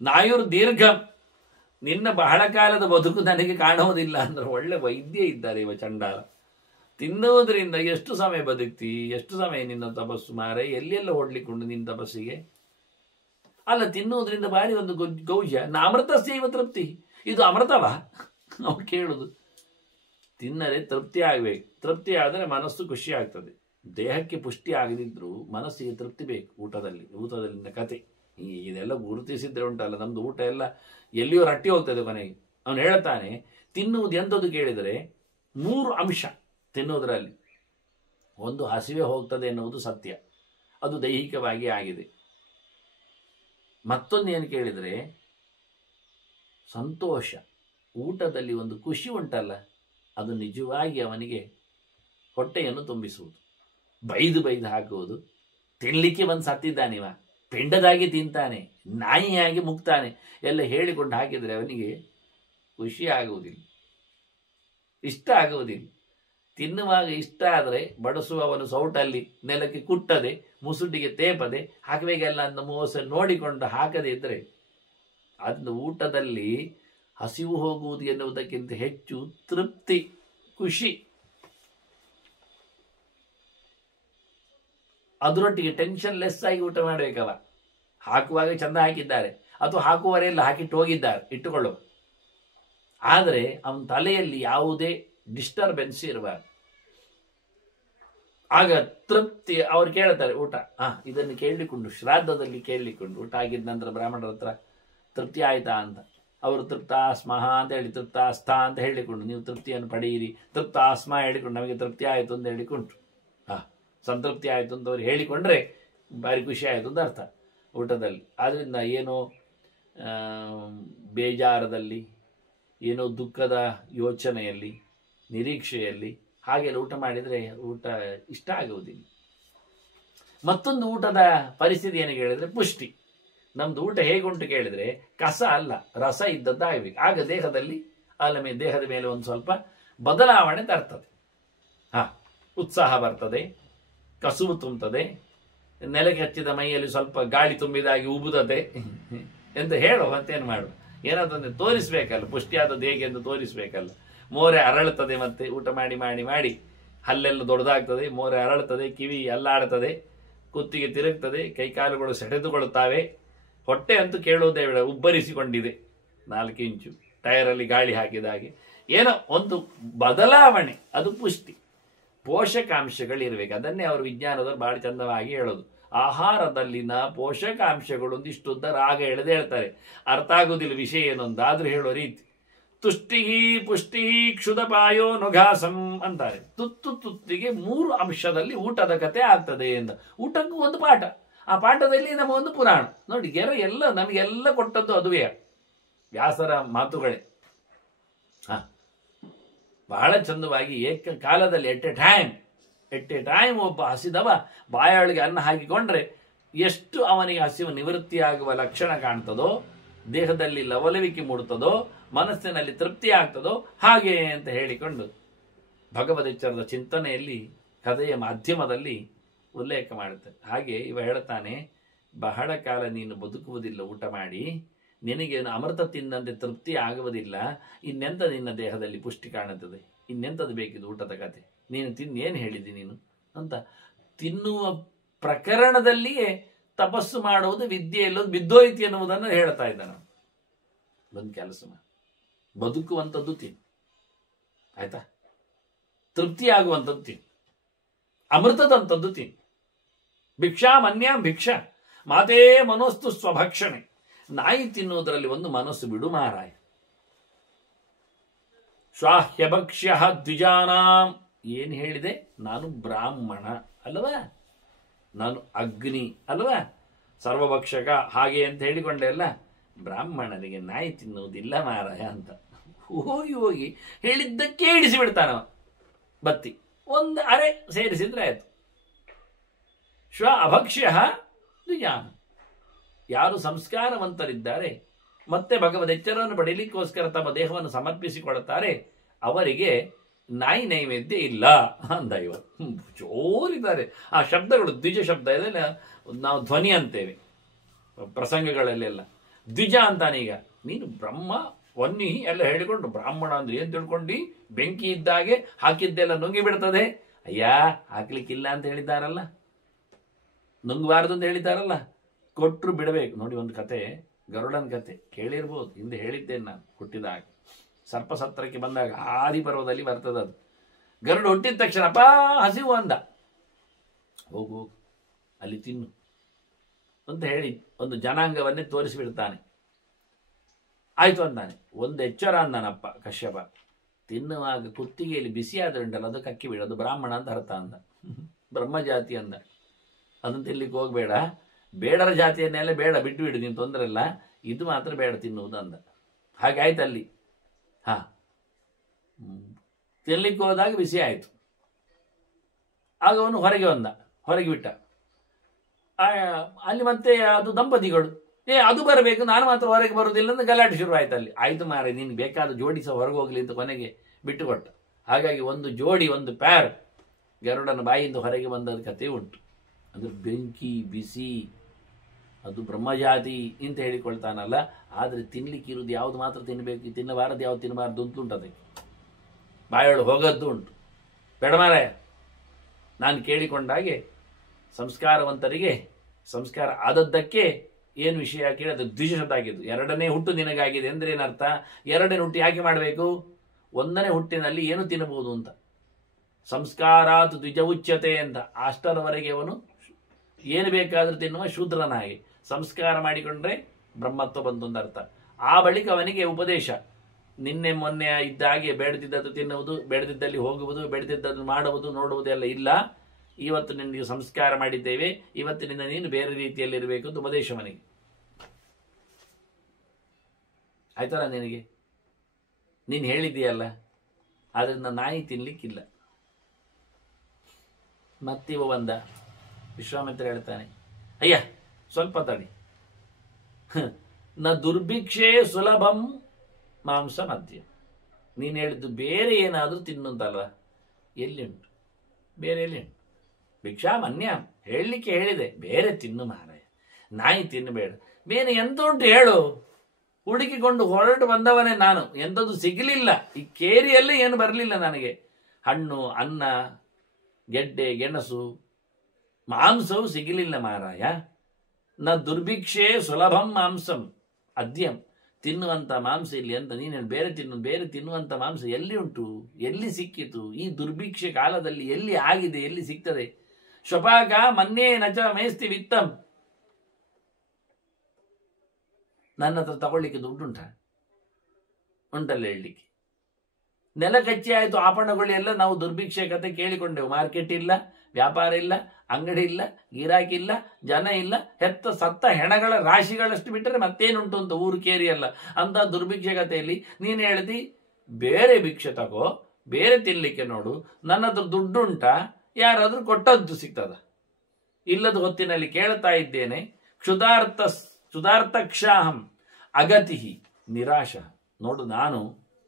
ನಾಯುರ್ ದೀರ್ಘ, ನಿನ್ನ ಬಹಳ ಕಾಲದ ಬದುಕು ನನಗೆ ಕಾಣುವುದಿಲ್ಲ ಅಂದ್ರೆ ಒಳ್ಳೆ ವೈದ್ಯ ಇದ್ದಾರೆ ಇವ ಚಂಡಾಲ. ತಿನ್ನುವುದರಿಂದ ಎಷ್ಟು ಸಮಯ ಬದುಕ್ತಿ, ಎಷ್ಟು ಸಮಯ ನಿನ್ನ ತಪಸ್ಸು ಮಾರೆ, ಎಲ್ಲೆಲ್ಲ ಓಡ್ಲಿಕ್ಕುಂಟು ನಿನ್ನ ತಪಸ್ಸಿಗೆ. ಅಲ್ಲ, ತಿನ್ನುವುದರಿಂದ ಬಾರಿ ಒಂದು ಗೌಜ. ಅಮೃತಸ್ಯೈವ ತೃಪ್ತಿ. ಇದು ಅಮೃತವಾ ನಾವು ಕೇಳುದು. ತಿನ್ನದೆ ತೃಪ್ತಿ ಆಗ್ಬೇಕು. ತೃಪ್ತಿ ಆದರೆ ಮನಸ್ಸು ಖುಷಿ ಆಗ್ತದೆ. ದೇಹಕ್ಕೆ ಪುಷ್ಟಿ ಆಗದಿದ್ರು ಮನಸ್ಸಿಗೆ ತೃಪ್ತಿ ಬೇಕು. ಊಟದಲ್ಲಿನ ಕತೆ ಇದೆಲ್ಲ ಗುರುತಿಸಿದ್ರೆ ಉಂಟಲ್ಲ, ನಮ್ದು ಊಟ ಎಲ್ಲ ಎಲ್ಲಿಯೋ ರಟ್ಟಿ ಹೋಗ್ತದೆ ಕೊನೆಗೆ. ಅವನು ಹೇಳ್ತಾನೆ, ತಿನ್ನುವುದು ಎಂಥದ್ದು ಕೇಳಿದರೆ 3 ಅಂಶ ತಿನ್ನುವುದರಲ್ಲಿ. ಒಂದು, ಹಸಿವೆ ಹೋಗ್ತದೆ ಎನ್ನುವುದು ಸತ್ಯ, ಅದು ದೈಹಿಕವಾಗಿ ಆಗಿದೆ. ಮತ್ತೊಂದು ಏನು ಕೇಳಿದರೆ ಸಂತೋಷ. ಊಟದಲ್ಲಿ ಒಂದು ಖುಷಿ ಉಂಟಲ್ಲ, ಅದು ನಿಜವಾಗಿ ಅವನಿಗೆ ಹೊಟ್ಟೆಯನ್ನು ತುಂಬಿಸುವುದು. ಬೈದು ಹಾಕುವುದು. ತಿನ್ಲಿಕ್ಕೆ ಬಂದು ಸತ್ತಿದ್ದಾನಿವ, ಪೆಂಡದಾಗಿ ತಿಂತಾನೆ, ನಾಯಿಯಾಗಿ ಮುಗ್ತಾನೆ ಎಲ್ಲ ಹೇಳಿಕೊಂಡು ಹಾಕಿದರೆ ಅವನಿಗೆ ಖುಷಿ ಆಗುವುದಿಲ್ಲ, ಇಷ್ಟ ಆಗುವುದಿಲ್ಲ. ತಿನ್ನುವಾಗ ಇಷ್ಟ ಆದರೆ ಬಡಿಸುವವನು ಸೌಟಲ್ಲಿ ನೆಲಕ್ಕೆ ಕುಟ್ಟದೆ, ಮುಸುಡಿಗೆ ತೇಪದೆ ಹಾಕಬೇಕೆಲ್ಲ ಅಂತ ಮೋಸ ನೋಡಿಕೊಂಡು ಹಾಕದೇ ಇದ್ರೆ ಅದನ್ನು ಊಟದಲ್ಲಿ ಹಸಿವು ಹೋಗುವುದು ಎನ್ನುವುದಕ್ಕಿಂತ ಹೆಚ್ಚು ತೃಪ್ತಿ, ಖುಷಿ. ಅದರೊಟ್ಟಿಗೆ ಟೆನ್ಷನ್ ಲೆಸ್ ಆಗಿ ಊಟ ಮಾಡಬೇಕವ. ಹಾಕುವಾಗ ಚಂದ ಹಾಕಿದ್ದಾರೆ, ಅಥವಾ ಹಾಕುವವರೆಲ್ಲ ಹಾಕಿಟ್ಟು ಹೋಗಿದ್ದಾರೆ, ಇಟ್ಟುಕೊಳ್ಳುವ. ಆದರೆ ಅವನ ತಲೆಯಲ್ಲಿ ಯಾವುದೇ ಡಿಸ್ಟರ್ಬೆನ್ಸ್ ಇರಬಾರ್ದು. ಆಗ ತೃಪ್ತಿ. ಅವ್ರು ಕೇಳ್ತಾರೆ ಊಟ, ಇದನ್ನು ಕೇಳಲಿಕೊಂಡು ಶ್ರಾದ್ದದಲ್ಲಿ ಕೇಳಲಿಕೊಂಡು ಊಟ ಆಗಿದ ನಂತರ ಬ್ರಾಹ್ಮಣರ ಹತ್ರ ತೃಪ್ತಿ ಆಯ್ತಾ ಅಂತ. ಅವರು ತೃಪ್ತಾಸ್ಮಹ ಅಂತ ಹೇಳಿ ತೃಪ್ತಾಸ್ಥ ಅಂತ ಹೇಳಿಕೊಂಡು ನೀವು ತೃಪ್ತಿಯನ್ನು ಪಡೆಯಿರಿ, ತೃಪ್ತಾಸ್ಮ ಹೇಳಿಕೊಂಡು ನಮಗೆ ತೃಪ್ತಿ ಆಯಿತು ಅಂತ ಹೇಳಿಕೊಂಡು ಸಂತೃಪ್ತಿ ಆಯಿತು ಅಂತ ಅವ್ರು ಹೇಳಿಕೊಂಡ್ರೆ ಭಾರಿ ಖುಷಿ ಆಯಿತು ಅಂತ ಅರ್ಥ ಊಟದಲ್ಲಿ. ಆದ್ದರಿಂದ ಏನೋ ಬೇಜಾರದಲ್ಲಿ, ಏನೋ ದುಃಖದ ಯೋಚನೆಯಲ್ಲಿ, ನಿರೀಕ್ಷೆಯಲ್ಲಿ ಹಾಗೆಲ್ಲ ಊಟ ಮಾಡಿದರೆ ಊಟ ಇಷ್ಟ ಆಗುವುದಿಲ್ಲ. ಮತ್ತೊಂದು ಊಟದ ಪರಿಸ್ಥಿತಿ ಏನು ಕೇಳಿದ್ರೆ ಪುಷ್ಟಿ. ನಮ್ದು ಊಟ ಹೇಗುಂಟು ಕೇಳಿದ್ರೆ ಕಸ ಅಲ್ಲ, ರಸ ಇದ್ದದ್ದಾಗಬೇಕು. ಆಗ ದೇಹದಲ್ಲಿ ದೇಹದ ಮೇಲೆ ಒಂದು ಸ್ವಲ್ಪ ಬದಲಾವಣೆ ತರ್ತದೆ. ಉತ್ಸಾಹ ಬರ್ತದೆ, ಕಸುವು ತುಂಬುತ್ತದೆ, ನೆಲಕ್ಕೆ ಹಚ್ಚಿದ ಮೈಯಲ್ಲಿ ಸ್ವಲ್ಪ ಗಾಳಿ ತುಂಬಿದಾಗಿ ಉಬುತ್ತದೆ ಎಂದು ಹೇಳೋ ಮತ್ತೇನು ಮಾಡುವ, ಏನಾದ್ರೆ ತೋರಿಸ್ಬೇಕಲ್ಲ ಪುಷ್ಟಿಯಾದದ್ದು ಹೇಗೆ ಎಂದು ತೋರಿಸ್ಬೇಕಲ್ಲ. ಮೋರೆ ಅರಳುತ್ತದೆ, ಮತ್ತೆ ಊಟ ಮಾಡಿ ಮಾಡಿ ಮಾಡಿ ಹಲ್ಲೆಲ್ಲ ದೊಡ್ಡದಾಗ್ತದೆ, ಮೋರೆ ಅರಳುತ್ತದೆ, ಕಿವಿ ಅಲ್ಲಾಡ್ತದೆ, ಕುತ್ತಿಗೆ ತಿರುಗ್ತದೆ, ಕೈಕಾಲುಗಳು ಸೆಟೆದುಕೊಳ್ಳುತ್ತವೆ, ಹೊಟ್ಟೆ ಅಂತೂ ಕೇಳುವುದೇ ಬೇಡ, ಉಬ್ಬರಿಸಿಕೊಂಡಿದೆ, 4 ಇಂಚು ಟೈರಲ್ಲಿ ಗಾಳಿ ಹಾಕಿದ ಹಾಗೆ. ಏನೋ ಒಂದು ಬದಲಾವಣೆ, ಅದು ಪುಷ್ಟಿ. ಪೋಷಕಾಂಶಗಳಿರ್ಬೇಕು. ಅದನ್ನೇ ಅವರು ವಿಜ್ಞಾನದವರು ಬಹಳ ಚಂದವಾಗಿ ಹೇಳೋದು. ಆಹಾರದಲ್ಲಿನ ಪೋಷಕಾಂಶಗಳು ಒಂದಿಷ್ಟುದ್ದ ರಾಗ ಎಳೆದು ಹೇಳ್ತಾರೆ, ಅರ್ಥ ಆಗುವುದಿಲ್ಲ ವಿಷಯ ಏನೊಂದು, ಆದ್ರೂ ಹೇಳೋ ರೀತಿ. ತುಷ್ಟಿಹಿ ಪುಷ್ಟಿಹಿ ಕ್ಷುದಪಾಯೋ ನುಘಾಸಂ ಅಂತಾರೆ. ತುತ್ತಿಗೆ 3 ಅಂಶದಲ್ಲಿ ಊಟದ ಕತೆ ಆಗ್ತದೆ ಎಂದ. ಊಟಕ್ಕೂ ಒಂದು ಪಾಠ, ಆ ಪಾಠದಲ್ಲಿ ನಮ್ಮ ಒಂದು ಪುರಾಣ ನೋಡಿ. ಎಲ್ಲ ನಮಗೆಲ್ಲ ಕೊಟ್ಟದ್ದು ಅದುವೇ, ವ್ಯಾಸರ ಮಾತುಗಳೇ. ಬಹಳ ಚಂದವಾಗಿ ಏಕಕಾಲದಲ್ಲಿ ಎಟ್ ಎ ಟೈಮ್ ಒಬ್ಬ ಹಸಿದವ ಬಾಯೊಳಗೆ ಅನ್ನ ಹಾಕಿಕೊಂಡ್ರೆ ಎಷ್ಟು ಅವನಿಗೆ ಹಸಿವು ನಿವೃತ್ತಿಯಾಗುವ ಲಕ್ಷಣ ಕಾಣ್ತದೋ, ದೇಹದಲ್ಲಿ ಲವಲವಿಕೆ ಮೂಡುತ್ತದೋ, ಮನಸ್ಸಿನಲ್ಲಿ ತೃಪ್ತಿ ಆಗ್ತದೋ ಹಾಗೆ ಅಂತ ಹೇಳಿಕೊಂಡು ಭಗವದೆಚ್ಚರದ ಚಿಂತನೆಯಲ್ಲಿ ಕಥೆಯ ಮಾಧ್ಯಮದಲ್ಲಿ ಉಲ್ಲೇಖ ಮಾಡುತ್ತದೆ. ಹಾಗೆ ಇವ ಹೇಳ್ತಾನೆ, ಬಹಳ ಕಾಲ ನೀನು ಬದುಕುವುದಿಲ್ಲ ಊಟ ಮಾಡಿ, ನಿನಗೇನು ಅಮೃತ ತಿಂದಂತೆ ತೃಪ್ತಿ ಆಗುವುದಿಲ್ಲ, ಇನ್ನೆಂತ ನಿನ್ನ ದೇಹದಲ್ಲಿ ಪುಷ್ಟಿ ಕಾಣುತ್ತದೆ, ಇನ್ನೆಂಥದ್ದು ಬೇಕಿದ್ದು ಊಟದ ಕತೆ, ನೀನು ಏನು ಹೇಳಿದಿ ನೀನು ಅಂತ. ತಿನ್ನುವ ಪ್ರಕರಣದಲ್ಲಿಯೇ ತಪಸ್ಸು ಮಾಡುವುದು ವಿದ್ಯೆಯಲ್ಲೋ ಬಿದ್ದೋಯ್ತಿ ಎನ್ನುವುದನ್ನು ಹೇಳ್ತಾ ಇದ್ದಾನೆ. ಒಂದು ಕೆಲಸ ಬದುಕುವಂಥದ್ದು ತಿನ್ನು, ಆಯ್ತಾ, ತೃಪ್ತಿಯಾಗುವಂಥದ್ದು ತಿನ್ನು, ಅಮೃತದಂಥದ್ದು ತಿನ್ನು. ಭಿಕ್ಷಾ ಮನ್ಯಾಂ ಭಿಕ್ಷಾ ಮಾತೇ ಮನೋಸ್ತು ಸ್ವಭಕ್ಷಣೆ. ನಾಯಿ ತಿನ್ನುವುದರಲ್ಲಿ ಒಂದು ಮನಸ್ಸು ಬಿಡು ಮಾರಾಯ. ಶ್ವಾಹ್ಯಭಕ್ಷ್ಯ ದ್ವಿಜಾನಾಂ, ಏನು ಹೇಳಿದೆ, ನಾನು ಬ್ರಾಹ್ಮಣ ಅಲ್ವಾ, ನಾನು ಅಗ್ನಿ ಅಲ್ವಾ, ಸರ್ವಭಕ್ಷಕ ಹಾಗೆ ಅಂತ ಹೇಳಿಕೊಂಡೆ ಅಲ್ಲ, ಬ್ರಾಹ್ಮಣನಿಗೆ ನಾಯಿ ತಿನ್ನುವುದಿಲ್ಲ ಮಾರಾಯ ಅಂತ ಹೋಗಿ ಹೇಳಿದ್ದಕ್ಕೆ ಇಡಿಸಿಬಿಡ್ತಾನವ ಬತ್ತಿ, ಒಂದು ಅರೆ ಸೇರಿಸಿದ್ರೆ ಆಯ್ತು. ಶ್ವ ಅಭಕ್ಷ್ಯ ದ್ವಿಜಾನ, ಯಾರು ಸಂಸ್ಕಾರವಂತರಿದ್ದಾರೆ ಮತ್ತೆ ಭಗವದೆಚ್ಚರವನ್ನು ಪಡೆಯಲಿಕ್ಕೋಸ್ಕರ ತಮ್ಮ ದೇಹವನ್ನು ಸಮರ್ಪಿಸಿಕೊಳ್ಳುತ್ತಾರೆ, ಅವರಿಗೆ ನಾಯಿ ನೈವೇದ್ಯ ಇಲ್ಲ ಅಂದ ಇವ. ಜೋರಿದ್ದಾರೆ ಆ ಶಬ್ದಗಳು, ದ್ವಿಜ ಶಬ್ದ ಇದೆಲ್ಲ ನಾವು ಧ್ವನಿ ಅಂತೇವೆ ಪ್ರಸಂಗಗಳಲ್ಲೆಲ್ಲ. ದ್ವಿಜ ಅಂತಾನೆ. ಈಗ ನೀನು ಬ್ರಹ್ಮ ವನ್ನಿ ಎಲ್ಲ ಹೇಳಿಕೊಂಡು ಬ್ರಾಹ್ಮಣ ಅಂದ್ರೆ ಏನ್ ತಿಳ್ಕೊಂಡು, ಬೆಂಕಿ ಇದ್ದಾಗೆ ಹಾಕಿದ್ದೆಲ್ಲ ನುಂಗಿ ಬಿಡ್ತದೆ. ಅಯ್ಯ, ಹಾಕ್ಲಿಕ್ಕಿಲ್ಲ ಅಂತ ಹೇಳಿದ್ದಾರಲ್ಲ, ನುಂಗಬಾರದು ಅಂತ ಹೇಳಿದ್ದಾರಲ್ಲ, ಕೊಟ್ಟರು ಬಿಡಬೇಕು. ನೋಡಿ, ಒಂದು ಕತೆ, ಗರುಡನ ಕತೆ ಕೇಳಿರ್ಬೋದು, ಹಿಂದೆ ಹೇಳಿದ್ದೇನೆ ನಾನು ಹುಟ್ಟಿದಾಗ. ಸರ್ಪಸತ್ರಕ್ಕೆ ಬಂದಾಗ ಆದಿಪರ್ವದಲ್ಲಿ ಬರ್ತದೆ ಅದು. ಗರುಡ ಹುಟ್ಟಿದ ತಕ್ಷಣ ಅಪ್ಪ ಹಸಿವು ಅಂದ, ಹೋಗು ಅಲ್ಲಿ ತಿನ್ನು ಅಂತ ಹೇಳಿ ಒಂದು ಜನಾಂಗವನ್ನೇ ತೋರಿಸಿಬಿಡ್ತಾನೆ. ಆಯ್ತು ಅಂತಾನೆ. ಒಂದು ಎಚ್ಚರ ಅಂದಾನಪ್ಪ ಕಶ್ಯಪ, ತಿನ್ನುವಾಗ ಕುತ್ತಿಗೆಯಲ್ಲಿ ಬಿಸಿ ಆದ್ರೆ ಉಂಟಲ್ಲ ಅದು ಕಕ್ಕಿ ಬಿಡು, ಅದು ಬ್ರಾಹ್ಮಣ ಅಂತ ಅರ್ಥ ಅಂದ. ಬ್ರಹ್ಮಜಾತಿ ಅಂದ, ಅದನ್ನು ತಿನ್ಲಿಕ್ಕೆ ಹೋಗ್ಬೇಡ, ಬೇಡರ ಜಾತಿಯನ್ನೆಲ್ಲ ಬೇಡ, ಬಿಟ್ಟು ಬಿಡು, ನೀನು ತೊಂದರೆ ಇಲ್ಲ, ಇದು ಮಾತ್ರ ಬೇಡ ತಿನ್ನುವುದು ಅಂದ. ಹಾಗೆ ಆಯ್ತು ಅಲ್ಲಿ. ತಿನ್ಲಿಕ್ಕೆ ಹೋದಾಗ ಬಿಸಿ ಆಯ್ತು. ಆಗ ಅವನು ಹೊರಗೆ ಬಿಟ್ಟ. ಅಲ್ಲಿ ಮತ್ತೆ ಅದು ದಂಪತಿಗಳು, ಅದು ಬರಬೇಕು, ನಾನು ಮಾತ್ರ ಹೊರಗೆ ಬರುವುದಿಲ್ಲ ಅಂತ ಗಲಾಟೆ ಶುರು ಆಯ್ತು ಅಲ್ಲಿ. ಆಯ್ತು ಮಾರೆ, ನೀನು ಬೇಕಾದ ಜೋಡಿ ಸಹ ಹೊರಗೆ ಹೋಗ್ಲಿ ಅಂತ ಕೊನೆಗೆ ಬಿಟ್ಟುಕೊಟ್ಟ. ಹಾಗಾಗಿ ಒಂದು ಜೋಡಿ, ಒಂದು ಪ್ಯಾರ್ ಗರುಡನ ಬಾಯಿಂದ ಹೊರಗೆ ಬಂದದ ಕಥೆ ಉಂಟು. ಅದು ಬೆಂಕಿ ಬಿಸಿ, ಅದು ಬ್ರಹ್ಮಜಾತಿ ಅಂತ ಹೇಳಿಕೊಳ್ತಾನಲ್ಲ. ಆದರೆ ತಿನ್ಲಿಕ್ಕೆ ಇರುವುದು ಯಾವುದು ಮಾತ್ರ ತಿನ್ನಬೇಕು, ತಿನ್ನಬಾರದು ಯಾವ್ದು ತಿನ್ನಬಾರದು ಅಂತ ಉಂಟು. ಅದಕ್ಕೆ ಬಾಯೊಳು ಹೋಗದ್ದು ಉಂಟು. ಬೇಡ ಮಾರಾಯ, ನಾನು ಕೇಳಿಕೊಂಡಾಗೆ ಸಂಸ್ಕಾರವಂತರಿಗೆ ಸಂಸ್ಕಾರ ಆದದ್ದಕ್ಕೆ ಏನು ವಿಷಯ ಕೇಳಿ ಅದು ದ್ವಿಜ ಶಬ್ದ ಆಗಿದ್ದು. 2ನೇ ಹುಟ್ಟು ನಿನಗಾಗಿದೆ ಅಂದ್ರೆ ಏನರ್ಥ? 2ನೇ ಹುಟ್ಟು ಯಾಕೆ ಮಾಡಬೇಕು? 1ನೇ ಹುಟ್ಟಿನಲ್ಲಿ ಏನು ತಿನ್ನಬಹುದು ಅಂತ. ಸಂಸ್ಕಾರಾತ್ ದ್ವಿಜ ಉಚ್ಯತೆ ಅಂತ. ಅಷ್ಟರವರೆಗೆ ಅವನು ಏನು ಬೇಕಾದರೂ ತಿನ್ನುವ ಶೂದ್ರನಾಗಿ ಸಂಸ್ಕಾರ ಮಾಡಿಕೊಂಡ್ರೆ ಬ್ರಹ್ಮತ್ವ ಬಂತು ಅಂತ ಅರ್ಥ. ಆ ಬಳಿಕ ಅವನಿಗೆ ಉಪದೇಶ, ನಿನ್ನೆ ಮೊನ್ನೆ ಇದ್ದಾಗೆ ಬೇಡದಿದ್ದದ್ದು ತಿನ್ನುವುದು, ಬೇಡದಿದ್ದಲ್ಲಿ ಹೋಗುವುದು, ಬೇಡದಿದ್ದದ್ದು ಮಾಡುವುದು, ನೋಡುವುದು ಎಲ್ಲ ಇಲ್ಲ. ಇವತ್ತು ನಿನಗೆ ಸಂಸ್ಕಾರ ಮಾಡಿದ್ದೇವೆ, ಇವತ್ತಿನಿಂದ ನೀನು ಬೇರೆ ರೀತಿಯಲ್ಲಿ ಇರಬೇಕು ಅಂತ ಉಪದೇಶ ಮನೆಗೆ. ಆಯ್ತಲ್ಲ ನಿನಗೆ, ನೀನು ಹೇಳಿದ್ದೀಯಲ್ಲ, ಆದ್ರಿಂದ ನಾಯಿ ತಿನ್ಲಿಕ್ಕಿಲ್ಲ. ಮತ್ತಿವ ಬಂದ, ವಿಶ್ವಾಮಿತ್ರ ಹೇಳ್ತಾನೆ, ಅಯ್ಯ ಸ್ವಲ್ಪ ತಡಿ, ನ ದುರ್ಭಿಕ್ಷೆ ಸುಲಭಂ ಮಾಂಸ ಮಧ್ಯ. ನೀನು ಹೇಳಿದ್ದು ಬೇರೆ ಏನಾದರೂ ತಿನ್ನುಂತಲ್ವ, ಎಲ್ಲಿ ಉಂಟು, ಬೇರೆ ಎಲ್ಲಿ ಉಂಟು? ಭಿಕ್ಷಾ ಮನ್ಯ ಹೇಳಲಿಕ್ಕೆ ಹೇಳಿದೆ, ಬೇರೆ ತಿನ್ನು ಮಾರಾಯ, ನಾಯಿ ತಿನ್ನಬೇಡ, ಬೇರೆ ಎಂತ ಉಂಟು ಹೇಳು. ಹುಡುಕಿಕೊಂಡು ಹೊರಟು ಬಂದವನೇ ನಾನು, ಎಂಥದ್ದು ಸಿಗಲಿಲ್ಲ, ಈ ಕೇರಿಯಲ್ಲೇ ಏನು ಬರಲಿಲ್ಲ ನನಗೆ. ಹಣ್ಣು, ಅನ್ನ, ಗೆಡ್ಡೆ, ಗೆಣಸು, ಮಾಂಸವು ಸಿಗಲಿಲ್ಲ ಮಾರಾಯ. ನ ದುರ್ಭಿಕ್ಷೆ ಸುಲಭಂ ಮಾಂಸಂ ಅದ್ಯಂ. ತಿನ್ನುವಂಥ ಮಾಂಸ ಇಲ್ಲಿ ಅಂತ ನೀನು ಬೇರೆ ತಿನ್ನುವಂಥ ಮಾಂಸ ಎಲ್ಲಿ ಉಂಟು, ಎಲ್ಲಿ ಸಿಕ್ಕಿತು? ಈ ದುರ್ಭಿಕ್ಷೆ ಕಾಲದಲ್ಲಿ ಎಲ್ಲಿ ಆಗಿದೆ, ಎಲ್ಲಿ ಸಿಗ್ತದೆ? ಶ್ವಪಾಕ ಮನ್ಯೇ ನಚ ಮೇಸ್ತಿ ವಿತ್ತಂ. ನನ್ನ ಹತ್ರ ತಗೊಳ್ಳಿಕ್ಕೆ ದುಡ್ಡುಂಟ? ಉಂಟಲ್ಲ ಹೇಳಲಿಕ್ಕೆ. ನೆಲ ಕಚ್ಚಿ ಆಯಿತು, ಆಪಣಗಳು ಎಲ್ಲ ನಾವು ದುರ್ಭಿಕ್ಷೆ ಕತೆ ಕೇಳಿಕೊಂಡೆವು. ಮಾರ್ಕೆಟ್ ಇಲ್ಲ, ವ್ಯಾಪಾರ ಇಲ್ಲ, ಅಂಗಡಿ ಇಲ್ಲ, ಗಿರಾಕಿ ಇಲ್ಲ, ಜನ ಇಲ್ಲ, ಹೆತ್ತ ಸತ್ತ ಹೆಣಗಳ ರಾಶಿಗಳಷ್ಟು ಬಿಟ್ಟರೆ ಮತ್ತೇನುಂಟು ಅಂತ ಊರು ಕೇರಿ ಅಲ್ಲ ಅಂತ ದುರ್ಭಿಕ್ಷೆ ಕಥೆಯಲ್ಲಿ ನೀನು ಹೇಳ್ತಿ ಬೇರೆ ಭಿಕ್ಷೆ ತಗೋ, ಬೇರೆ ತಿನ್ಲಿಕ್ಕೆ ನೋಡು. ನನ್ನ ಹತ್ರ ದುಡ್ಡುಂಟ, ಯಾರಾದ್ರೂ ಕೊಟ್ಟದ್ದು ಸಿಗ್ತದ? ಇಲ್ಲದ ಹೊತ್ತಿನಲ್ಲಿ ಕೇಳ್ತಾ ಇದ್ದೇನೆ. ಕ್ಷುಧಾರ್ಥಕ್ಷಾಹಂ ಅಗತಿ ನಿರಾಶ. ನೋಡು,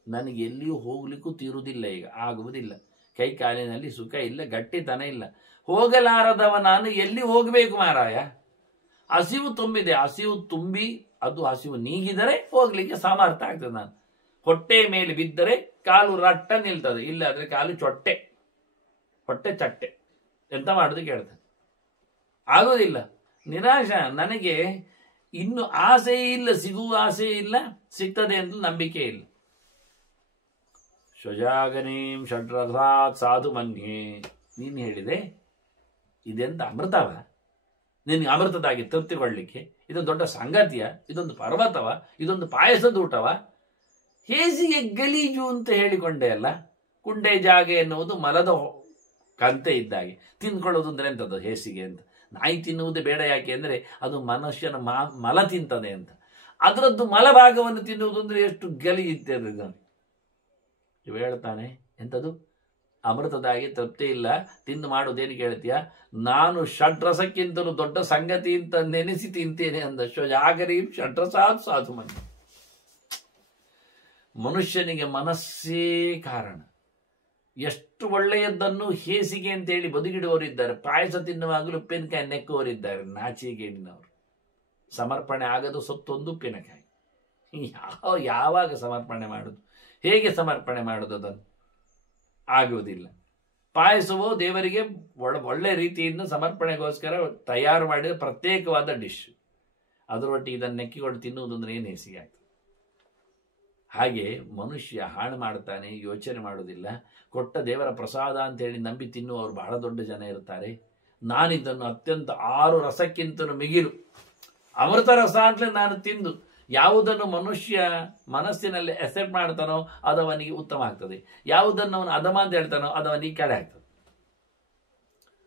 ನನಗೆ ಎಲ್ಲಿಯೂ ಹೋಗ್ಲಿಕ್ಕೂ ತೀರುವುದಿಲ್ಲ, ಈಗ ಆಗುವುದಿಲ್ಲ, ಕೈ ಕಾಲಿನಲ್ಲಿ ಸುಖ ಇಲ್ಲ, ಗಟ್ಟಿತನ ಇಲ್ಲ, ಹೋಗಲಾರದವ ನಾನು ಎಲ್ಲಿ ಹೋಗಬೇಕು ಮಾರಾಯ? ಹಸಿವು ತುಂಬಿದೆ, ಹಸಿವು ತುಂಬಿ ಅದು ಹಸಿವು ನೀಗಿದರೆ ಹೋಗ್ಲಿಕ್ಕೆ ಸಾಮರ್ಥ್ಯ ಆಗ್ತದೆ. ನಾನು ಹೊಟ್ಟೆ ಮೇಲೆ ಬಿದ್ದರೆ ಕಾಲು ರಟ್ಟ ನಿಲ್ತದೆ, ಇಲ್ಲಾದ್ರೆ ಕಾಲು ಚೊಟ್ಟೆ, ಹೊಟ್ಟೆ ಚಟ್ಟೆ, ಎಂತ ಮಾಡುದು ಕೇಳ್ತದೆ, ಆಗೋದಿಲ್ಲ. ನಿರಾಶ. ನನಗೆ ಇನ್ನು ಆಸೆ ಇಲ್ಲ, ಸಿಗುವ ಆಸೆ ಇಲ್ಲ, ಸಿಗ್ತದೆ ಅಂತ ನಂಬಿಕೆ ಇಲ್ಲ. ಶಜಾಗನೀಂ ಷಡ್ರಥಾತ್ ಸಾಧು ಮನ್ಯೆ. ನೀನು ಹೇಳಿದೆ ಇದೆಂತ ಅಮೃತವ? ನಿನಗೆ ಅಮೃತದಾಗಿ ತೃಪ್ತಿಗೊಳ್ಳಿಕ್ಕೆ ಇದೊಂದು ದೊಡ್ಡ ಸಂಗತಿಯ? ಇದೊಂದು ಪರ್ವತವ? ಇದೊಂದು ಪಾಯಸದ ಊಟವ? ಹೇಸಿಗೆ ಗಲೀಜು ಅಂತ ಹೇಳಿಕೊಂಡೆ ಅಲ್ಲ. ಕುಂಡೆ ಜಾಗ ಎನ್ನುವುದು ಮಲದ ಕಂತೆ ಇದ್ದಾಗೆ. ತಿಂದ್ಕೊಳ್ಳೋದು ಅಂದ್ರೆ ಎಂಥದ್ದು ಹೇಸಿಗೆ ಅಂತ? ನಾಯಿ ತಿನ್ನುವುದೇ ಬೇಡ, ಯಾಕೆ ಅಂದರೆ ಅದು ಮನುಷ್ಯನ ಮಲ ತಿಂತದೆ ಅಂತ. ಅದರದ್ದು ಮಲಭಾಗವನ್ನು ತಿನ್ನುವುದು ಅಂದ್ರೆ ಎಷ್ಟು ಗಲೀಜಿರ್ತದೆ. ಇವ ಹೇಳ್ತಾನೆ, ಎಂಥದ್ದು ಅಮೃತದಾಗಿ ತೃಪ್ತಿ ಇಲ್ಲ, ತಿಂದು ಮಾಡುವುದೇನು ಕೇಳ್ತೀಯ? ನಾನು ಷಡ್ರಸಕ್ಕಿಂತಲೂ ದೊಡ್ಡ ಸಂಗತಿ ಅಂತ ನೆನೆಸಿ ತಿಂತೇನೆ ಅಂದ. ಜಾಗರಿ ಷಡ್ರಸಾತ್ ಸಾಧು ಮನ್ಯೆ. ಮನುಷ್ಯನಿಗೆ ಮನಸ್ಸೇ ಕಾರಣ. ಎಷ್ಟು ಒಳ್ಳೆಯದನ್ನು ಹೇಸಿಗೆ ಅಂತೇಳಿ ಬದುಕಿಡುವವರಿದ್ದಾರೆ. ಪಾಯಸ ತಿನ್ನುವಾಗಲೂ ಉಪ್ಪಿನಕಾಯಿ ನೆಕ್ಕುವರಿದ್ದಾರೆ, ನಾಚಿಗೇಡಿನವರು. ಸಮರ್ಪಣೆ ಆಗದು ಸೊತ್ತೊಂದು ಉಪ್ಪಿನಕಾಯಿ. ಯಾವಾಗ ಸಮರ್ಪಣೆ ಮಾಡುದು? ಹೇಗೆ ಸಮರ್ಪಣೆ ಮಾಡುವುದು? ಅದನ್ನು ಆಗುವುದಿಲ್ಲ. ಪಾಯಸವೋ ದೇವರಿಗೆ ಒಳ್ಳೆ ರೀತಿಯಿಂದ ಸಮರ್ಪಣೆಗೋಸ್ಕರ ತಯಾರು ಮಾಡಿದ ಪ್ರತ್ಯೇಕವಾದ ಡಿಶ್. ಅದರೊಟ್ಟಿಗೆ ಇದನ್ನು ನೆಕ್ಕಿಕೊಂಡು ತಿನ್ನುವುದು ಅಂದ್ರೆ ಏನು ಹೇಸಿಗೆ ಆಗ್ತದೆ? ಹಾಗೆ ಮನುಷ್ಯ ಹಾಳು ಮಾಡ್ತಾನೆ, ಯೋಚನೆ ಮಾಡುವುದಿಲ್ಲ. ಕೊಟ್ಟ ದೇವರ ಪ್ರಸಾದ ಅಂತೇಳಿ ನಂಬಿ ತಿನ್ನುವವರು ಬಹಳ ದೊಡ್ಡ ಜನ ಇರ್ತಾರೆ. ನಾನಿದ್ದನ್ನು ಅತ್ಯಂತ 6 ರಸಕ್ಕಿಂತಲೂ ಮಿಗಿಲು ಅಮೃತ ರಸ ಅಂತಲೇ ನಾನು ತಿಂದು ಯಾವುದನ್ನು ಮನುಷ್ಯ ಮನಸ್ಸಿನಲ್ಲಿ ಎಸೆಪ್ಟ್ ಮಾಡ್ತಾನೋ ಅದು ಅವನಿಗೆ ಉತ್ತಮ ಆಗ್ತದೆ, ಯಾವುದನ್ನು ಅವನು ಅಧಮ ಅಂತ ಹೇಳ್ತಾನೋ ಅದು ಅವನಿಗೆ ಕೆಳ ಆಗ್ತದೆ.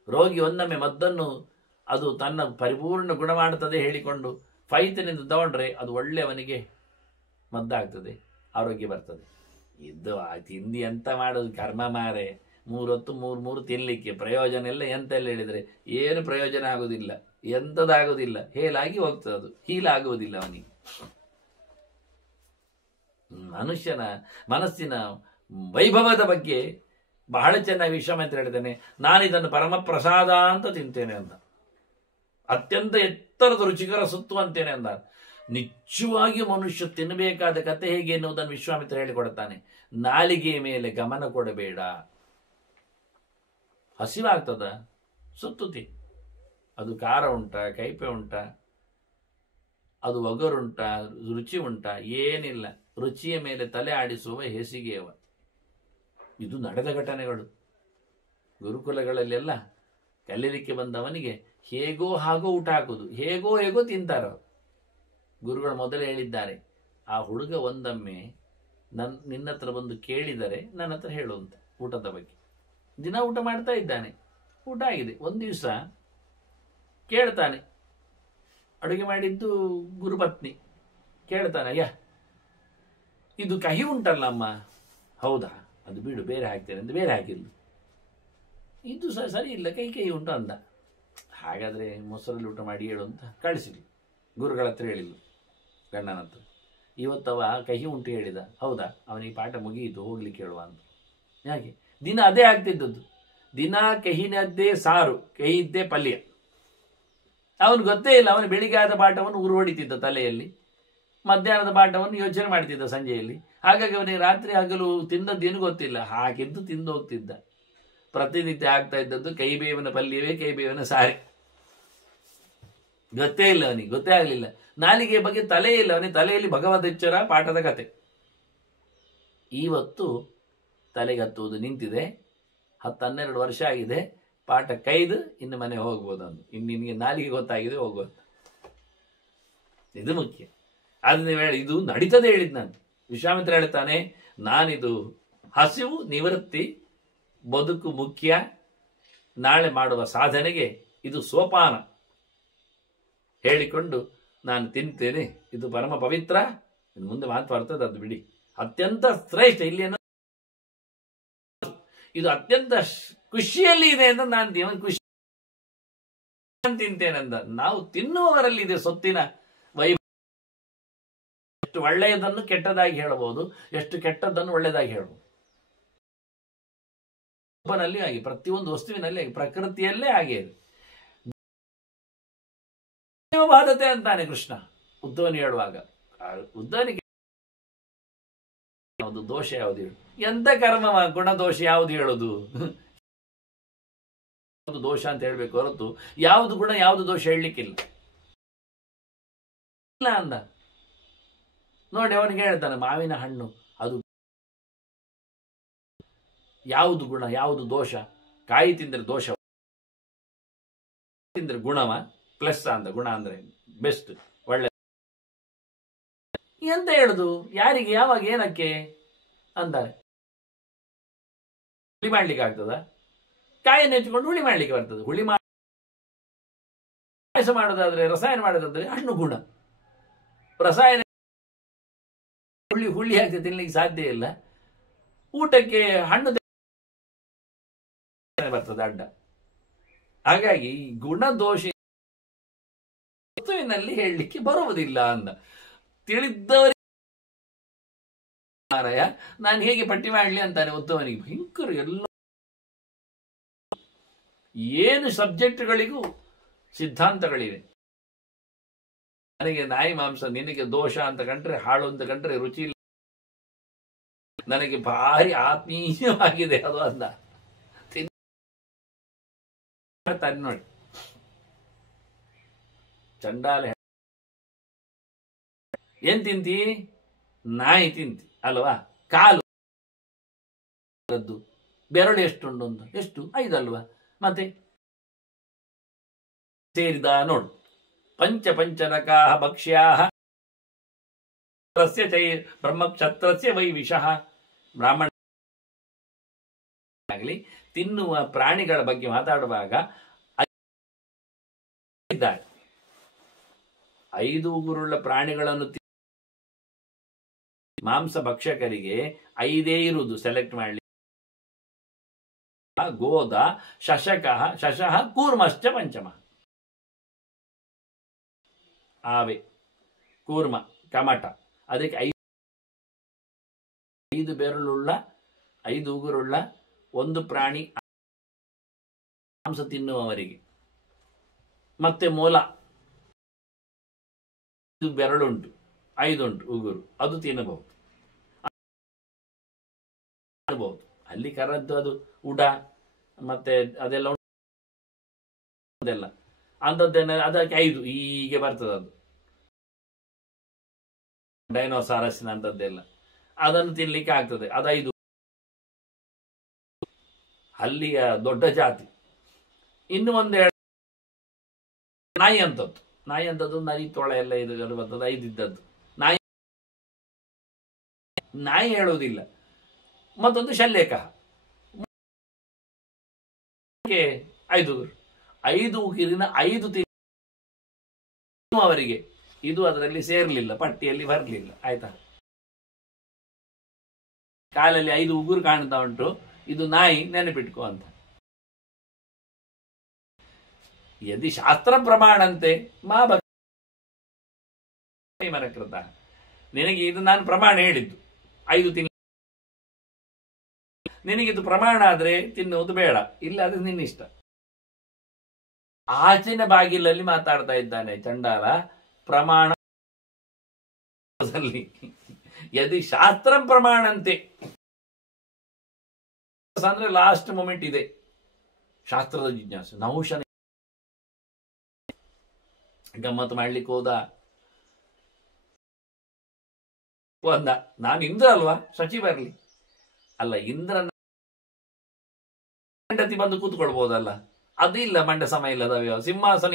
ರೋಗಿ ಒಂದೊಮ್ಮೆ ಮದ್ದನ್ನು ಅದು ತನ್ನ ಪರಿಪೂರ್ಣ ಗುಣ ಮಾಡುತ್ತದೆ ಹೇಳಿಕೊಂಡು ಫೈತಿನಿಂದ ತಗೊಂಡ್ರೆ ಅದು ಒಳ್ಳೆ ಅವನಿಗೆ ಮದ್ದಾಗ್ತದೆ, ಆರೋಗ್ಯ ಬರ್ತದೆ. ಇದು ತಿಂದಿ ಎಂತ ಮಾಡೋದು ಕರ್ಮ ಮಾರೆ. 3 ಹೊತ್ತು 3 ತಿನ್ಲಿಕ್ಕೆ ಪ್ರಯೋಜನ ಎಲ್ಲ ಎಂತೆಲ್ಲ ಹೇಳಿದರೆ ಏನು ಪ್ರಯೋಜನ ಆಗುವುದಿಲ್ಲ, ಎಂಥದಾಗುವುದಿಲ್ಲ, ಹೇಲಾಗಿ ಹೋಗ್ತದೆ, ಅದು ಹೀಲಾಗುವುದಿಲ್ಲ ಅವನಿಗೆ. ಮನುಷ್ಯನ ಮನಸ್ಸಿನ ವೈಭವದ ಬಗ್ಗೆ ಬಹಳ ಚೆನ್ನಾಗಿ ವಿಶ್ವಾಮಿತ್ರ ಹೇಳ್ತೇನೆ. ನಾನಿದನ್ನು ಪರಮ ಪ್ರಸಾದ ಅಂತ ತಿಂತೇನೆ ಅಂತ, ಅತ್ಯಂತ ಎತ್ತರದ ರುಚಿಕರ ಸುತ್ತು ಅಂತೇನೆ ಅಂದ. ನಿಜವಾಗಿ ಮನುಷ್ಯ ತಿನ್ನಬೇಕಾದ ಕತೆ ಹೇಗೆ ಎನ್ನುವುದನ್ನು ವಿಶ್ವಾಮಿತ್ರ ಹೇಳಿಕೊಡುತ್ತಾನೆ. ನಾಲಿಗೆ ಮೇಲೆ ಗಮನ ಕೊಡಬೇಡ. ಹಸಿವಾಗ್ತದ, ಸುತ್ತು ತಿನ್ನು. ಅದು ಖಾರ ಉಂಟಾ, ಕೈಪೆ ಉಂಟಾ, ಅದು ಒಗರುಂಟಾ, ರುಚಿ ಉಂಟಾ, ಏನಿಲ್ಲ. ರುಚಿಯ ಮೇಲೆ ತಲೆ ಆಡಿಸುವ ಹೇಸಿಗೆಯವ. ಇದು ನಡೆದ ಘಟನೆಗಳು. ಗುರುಕುಲಗಳಲ್ಲೆಲ್ಲ ಕಲೀಲಿಕ್ಕೆ ಬಂದವನಿಗೆ ಹೇಗೋ ಹಾಗೋ ಊಟ ಹಾಕೋದು, ಹೇಗೋ ಹೇಗೋ ತಿಂತಾರ. ಗುರುಗಳು ಮೊದಲೇ ಹೇಳಿದ್ದಾರೆ, ಆ ಹುಡುಗ ಒಂದೊಮ್ಮೆ ನಿನ್ನ ಹತ್ರ ಬಂದು ಕೇಳಿದರೆ ನನ್ನ ಹತ್ರ ಹೇಳುವಂತ ಊಟದ ಬಗ್ಗೆ. ದಿನ ಊಟ ಮಾಡ್ತಾ ಇದ್ದಾನೆ, ಊಟ ಆಗಿದೆ. ಒಂದು ದಿವಸ ಕೇಳ್ತಾನೆ, ಅಡುಗೆ ಮಾಡಿದ್ದು ಗುರುಪತ್ನಿ ಕೇಳ್ತಾನೆ, ಅಯ್ಯ ಇದು ಕಹಿ ಉಂಟಲ್ಲ ಅಮ್ಮ. ಹೌದಾ, ಅದು ಬಿಡು, ಬೇರೆ ಹಾಕ್ತೇನೆ ಅಂತ ಬೇರೆ ಹಾಕಿದ್ದು. ಇದು ಸರಿ ಇಲ್ಲ, ಕೈ ಉಂಟು ಅಂದ. ಹಾಗಾದರೆ ಮೊಸರಲ್ಲಿ ಊಟ ಮಾಡಿ ಹೇಳು ಅಂತ ಕಳಿಸಿದ್ಲು. ಗುರುಗಳ ಹತ್ರ ಹೇಳಿಲ್ಲ, ಗಂಡನ ಹತ್ರ. ಇವತ್ತವ ಕಹಿ ಉಂಟು ಹೇಳಿದ. ಹೌದಾ, ಅವನಿಗೆ ಪಾಠ ಮುಗಿಯಿತು, ಹೋಗ್ಲಿಕ್ಕೆ ಹೇಳುವ ಅಂತ. ಯಾಕೆ ದಿನ ಅದೇ ಆಗ್ತಿದ್ದದ್ದು, ದಿನ ಕಹಿನದ್ದೇ ಸಾರು, ಕಹಿ ಇದ್ದೇ ಪಲ್ಯ. ಅವನು ಗೊತ್ತೇ ಇಲ್ಲ. ಅವನು ಬೆಳಿಗ್ಗೆ ಆದ ಪಾಠವನ್ನು ಉರು ಹೊಡಿತಿದ್ದ ತಲೆಯಲ್ಲಿ, ಮಧ್ಯಾಹ್ನದ ಪಾಠವನ್ನು ಯೋಚನೆ ಮಾಡ್ತಿದ್ದ ಸಂಜೆಯಲ್ಲಿ. ಹಾಗಾಗಿ ಅವನಿಗೆ ರಾತ್ರಿ ಹಗಲು ತಿಂದದ್ದೇನು ಗೊತ್ತಿಲ್ಲ, ಹಾಕಿದ್ದು ತಿಂದು ಹೋಗ್ತಿದ್ದ. ಪ್ರತಿನಿತ್ಯ ಆಗ್ತಾ ಇದ್ದದ್ದು ಕೈ ಬೇವಿನ ಪಲ್ಯವೇ, ಕೈ ಬೇವಿನ ಸಾರಿ. ಗೊತ್ತೇ ಇಲ್ಲ ಅವನಿಗೆ, ಗೊತ್ತೇ ಆಗಲಿಲ್ಲ. ನಾಲಿಗೆ ಬಗ್ಗೆ ತಲೆ ಇಲ್ಲ ಅವನಿಗೆ. ತಲೆಯಲ್ಲಿ ಭಗವದ್ಚರ ಪಾಠದ ಕತೆ. ಇವತ್ತು ತಲೆಗತ್ತುವುದು ನಿಂತಿದೆ. 10-12 ವರ್ಷ ಆಗಿದೆ, ಪಾಠ ಕೈದು ಇನ್ನು ಮನೆ ಹೋಗ್ಬೋದು ಅಂದು. ಇನ್ನು ನಿನಗೆ ನಾಲಿಗೆ ಗೊತ್ತಾಗಿದೆ, ಹೋಗ್ಬೋದು. ಇದು ಮುಖ್ಯ. ಅದನ್ನ ಹೇಳಿ ಇದು ನಡೀತದೆ ಹೇಳಿದ್ ನಾನು. ವಿಶ್ವಾಮಿತ್ರ ಹೇಳ್ತಾನೆ, ನಾನಿದು ಹಸಿವು ನಿವೃತ್ತಿ, ಬದುಕು ಮುಖ್ಯ, ನಾಳೆ ಮಾಡುವ ಸಾಧನೆಗೆ ಇದು ಸೋಪಾನ ಹೇಳಿಕೊಂಡು ನಾನು ತಿಂತೇನೆ. ಇದು ಪರಮ ಪವಿತ್ರ. ಮುಂದೆ ಮಾತಾಡ್ತದೆ, ಅದು ಬಿಡಿ. ಅತ್ಯಂತ ಶ್ರೇಷ್ಠ ಇಲ್ಲಿ ಇದು ಅತ್ಯಂತ ಖುಷಿಯಲ್ಲಿ ಇದೆ ಅಂತ ನಾನು ದೇವನ ಖುಷಿ ತಿಂತೇನೆಂದ. ನಾವು ತಿನ್ನುವವರಲ್ಲಿ ಇದೆ ಸೊತ್ತಿನ ವೈಭವ. ಎಷ್ಟು ಒಳ್ಳೆಯದನ್ನು ಕೆಟ್ಟದಾಗಿ ಹೇಳಬಹುದು, ಎಷ್ಟು ಕೆಟ್ಟದ್ದನ್ನು ಒಳ್ಳೆಯದಾಗಿ ಹೇಳಬಹುದು. ಒಬ್ಬನಲ್ಲಿ ಹಾಗೆ, ಪ್ರತಿಯೊಂದು ವಸ್ತುವಿನಲ್ಲಿ ಹಾಗೆ, ಪ್ರಕೃತಿಯಲ್ಲೇ ಹಾಗೆ ಇದೆ. ಬಾಧತೆ ಅಂತಾನೆ ಕೃಷ್ಣ ಉದ್ಧವನಿಗೆ ಹೇಳುವಾಗ. ಉದ್ಧವನಿಗೆ ಯಾವುದು ದೋಷ ಯಾವುದು ಹೇಳು, ಎಂತ ಕರ್ಮ ಗುಣದೋಷ ಯಾವುದು ಹೇಳುದು? ಯಾವುದು ದೋಷ ಅಂತ ಹೇಳ್ಬೇಕು ಹೊರತು ಯಾವುದು ಗುಣ ಯಾವುದು ದೋಷ ಹೇಳಲಿಕ್ಕಿಲ್ಲ ಅಂದ. ನೋಡಿ ಅವನಿಗೆ ಹೇಳ್ತಾನೆ, ಮಾವಿನ ಹಣ್ಣು ಅದು ಯಾವುದು ಗುಣ ಯಾವುದು ದೋಷ? ಕಾಯಿ ತಿಂದ್ರೆ ದೋಷ, ತಿಂದ್ರೆ ಗುಣವ, ಪ್ಲಸ್ ಅಂದ. ಗುಣ ಅಂದ್ರೆ ಬೆಸ್ಟ್, ಒಳ್ಳೆ. ಎಂತ ಹೇಳುದು? ಯಾರಿಗೆ, ಯಾವಾಗ, ಏನಕ್ಕೆ ಅಂತಾರೆ. ಹುಳಿ ಮಾಡ್ಲಿಕ್ಕೆ ಆಗ್ತದ? ಕಾಯನ್ನು ಹೆಚ್ಚಿಕೊಂಡು ಹುಳಿ ಮಾಡ್ಲಿಕ್ಕೆ ಬರ್ತದೆ. ಹುಳಿ ಪಾಯಸ ಮಾಡೋದಾದ್ರೆ, ರಸಾಯನ ಮಾಡೋದಾದ್ರೆ ಹಣ್ಣು ಗುಣ. ರಸಾಯನ ಹುಳಿ ಹಾಕಿ ತಿನ್ಲಿಕ್ಕೆ ಸಾಧ್ಯ ಇಲ್ಲ. ಊಟಕ್ಕೆ ಹಣ್ಣು ಬರ್ತದೆ ಅಡ್ಡ. ಹಾಗಾಗಿ ಗುಣದೋಷ ವಸ್ತುವಿನಲ್ಲಿ ಹೇಳಲಿಕ್ಕೆ ಬರುವುದಿಲ್ಲ ಅಂದ. ತಿಳಿದವರಿಗೆ ಮಾರಾಯ ನಾನು ಹೇಗೆ ಪಟ್ಟಿ ಮಾಡಲಿ ಅಂತಾನೆ ಉತ್ತಮನಿಗೆ. ಭಯಂಕರ ಎಲ್ಲ ಏನು ಸಬ್ಜೆಕ್ಟ್ಗಳಿಗೂ ಸಿದ್ಧಾಂತಗಳಿವೆ. ನನಗೆ ನಾಯಿ ಮಾಂಸ, ನಿನಗೆ ದೋಷ ಅಂತ ಕಂಡ್ರೆ, ಹಾಳು ಅಂತ ಕಂಡ್ರೆ ರುಚಿ ಇಲ್ಲ, ನನಗೆ ಭಾರಿ ಆತ್ಮೀಯವಾಗಿದೆ ಅದು ಅಂದ. ನೋಡಿ ಚಂಡಾಲ, ಏನ್ ತಿಂತಿ? ನಾಯಿ ತಿಂತಿ ಅಲ್ವಾ? ಕಾಲು ಬೆರಳು ಎಷ್ಟುಂಟು ಅಂತ, ಎಷ್ಟು? 5 ಅಲ್ವಾ? ಮತ್ತೆ ಸೇರಿದ ನೋಡು. ಪಂಚನಕಾ ಭಕ್ಷ್ಯಾ ಬ್ರಹ್ಮಕ್ಷತ್ರಸ್ಯ ವೈವಿಷಃ. ಬ್ರಾಹ್ಮಣ ಆಗಲಿ ತಿನ್ನುವ ಪ್ರಾಣಿಗಳ ಬಗ್ಗೆ ಮಾತಾಡುವಾಗ 5 ಉಗುರುಳ್ಳ ಪ್ರಾಣಿಗಳನ್ನು ಮಾಂಸ ಭಕ್ಷಕರಿಗೆ 5 ಇರುವುದು ಸೆಲೆಕ್ಟ್ ಮಾಡಲಿ. ಗೋದ, ಶಶಃ ಕೂರ್ಮಶ್ಚ ಪಂಚಮ. ಆವೆ, ಕೂರ್ಮ, ಕಮಟ, ಅದಕ್ಕೆ 5 ಬೆರಳುಳ್ಳ 5 ಉಗುರುಳ್ಳ ಒಂದು ಪ್ರಾಣಿ ಮಾಂಸ ತಿನ್ನುವವರಿಗೆ. ಮತ್ತೆ ಮೊಲ, 5 ಬೆರಳುಂಟು, 5 ಉಂಟು ಉಗುರು, ಅದು ತಿನ್ನಬಹುದು. ಅಲ್ಲಿ ಕರದ್ದು ಅದು ಉಡ ಮತ್ತೆ ಅದೆಲ್ಲ ಅದೆಲ್ಲ ಅಂಥದ್ದೇನ, ಅದಕ್ಕೆ 5 ಹೀಗೆ ಬರ್ತದೆ. ಅದು ಡೈನೋಸಾರಸ್ನ ಅಂತದ್ದೆಲ್ಲ ಅದನ್ನು ತಿನ್ಲಿಕ್ಕೆ ಆಗ್ತದೆ. ಅದು 5 ಅಲ್ಲಿಯ ದೊಡ್ಡ ಜಾತಿ. ಇನ್ನು ಒಂದು ನಾಯಿ ಅಂತದ್ದು ನರಿ ತೊಳೆ ಎಲ್ಲ ಇದು ಬರ್ತದೆ. 5 ಇದ್ದದ್ದು ನಾಯಿ ಹೇಳುವುದಿಲ್ಲ. ಮತ್ತೊಂದು ಶಲ್ಯಕ, 5 ಉಗುರು. 5 ಉಗುರಿನ 5 ತಿನ್ನುವವರಿಗೆ ಇದು ಅದರಲ್ಲಿ ಸೇರ್ಲಿಲ್ಲ, ಪಟ್ಟಿಯಲ್ಲಿ ಬರಲಿಲ್ಲ. ಆಯ್ತಾ? ಕಾಲಲ್ಲಿ 5 ಉಗುರು ಕಾಣ್ತಾ ಉಂಟು, ಇದು ನಾಯಿ, ನೆನಪಿಟ್ಕೋ ಅಂತ. ಯದಿ ಶಾಸ್ತ್ರ ಪ್ರಮಾಣಂತೆ ಮಾ ಮನಕೃತ. ನಿನಗೆ ಇದು ನಾನು ಪ್ರಮಾಣ ಹೇಳಿದ್ದು 5 ತಿಂಗಳು, ನಿನಗಿದು ಪ್ರಮಾಣ ಆದ್ರೆ ತಿನ್ನುವುದು ಬೇಡ, ಇಲ್ಲ ಅದು ನಿನ್ನ ಇಷ್ಟ. ಆಚಿನ ಬಾಗಿಲಲ್ಲಿ ಮಾತಾಡ್ತಾ ಇದ್ದಾನೆ ಚಂಡಾಲ. ಪ್ರಮಾಣ ಯದಿ ಶಾಸ್ತ್ರ ಪ್ರಮಾಣಂತೆ ಅಂದ್ರೆ ಲಾಸ್ಟ್ ಮೂಮೆಂಟ್ ಇದೆ ಶಾಸ್ತ್ರದ ಜಿಜ್ಞಾಸೆ. ನಹುಷನ ಗಮ್ಮತ್ತು ಮಾಡ್ಲಿಕ್ಕೆ ಹೋದ. ಒಂದ ನಾನು ಇಂದ್ರ ಅಲ್ವಾ, ಶಚಿ ಬರ್ಲಿ ಅಲ್ಲ, ಇಂದ್ರನ ಹೆಂಡತಿ ಬಂದು ಕೂತ್ಕೊಳ್ಬಹುದಲ್ಲ, ಅದು ಇಲ್ಲ, ಮಂಡ್ಯ ಸಮಯ ಇಲ್ಲದ ಸಿಂಹಾಸನ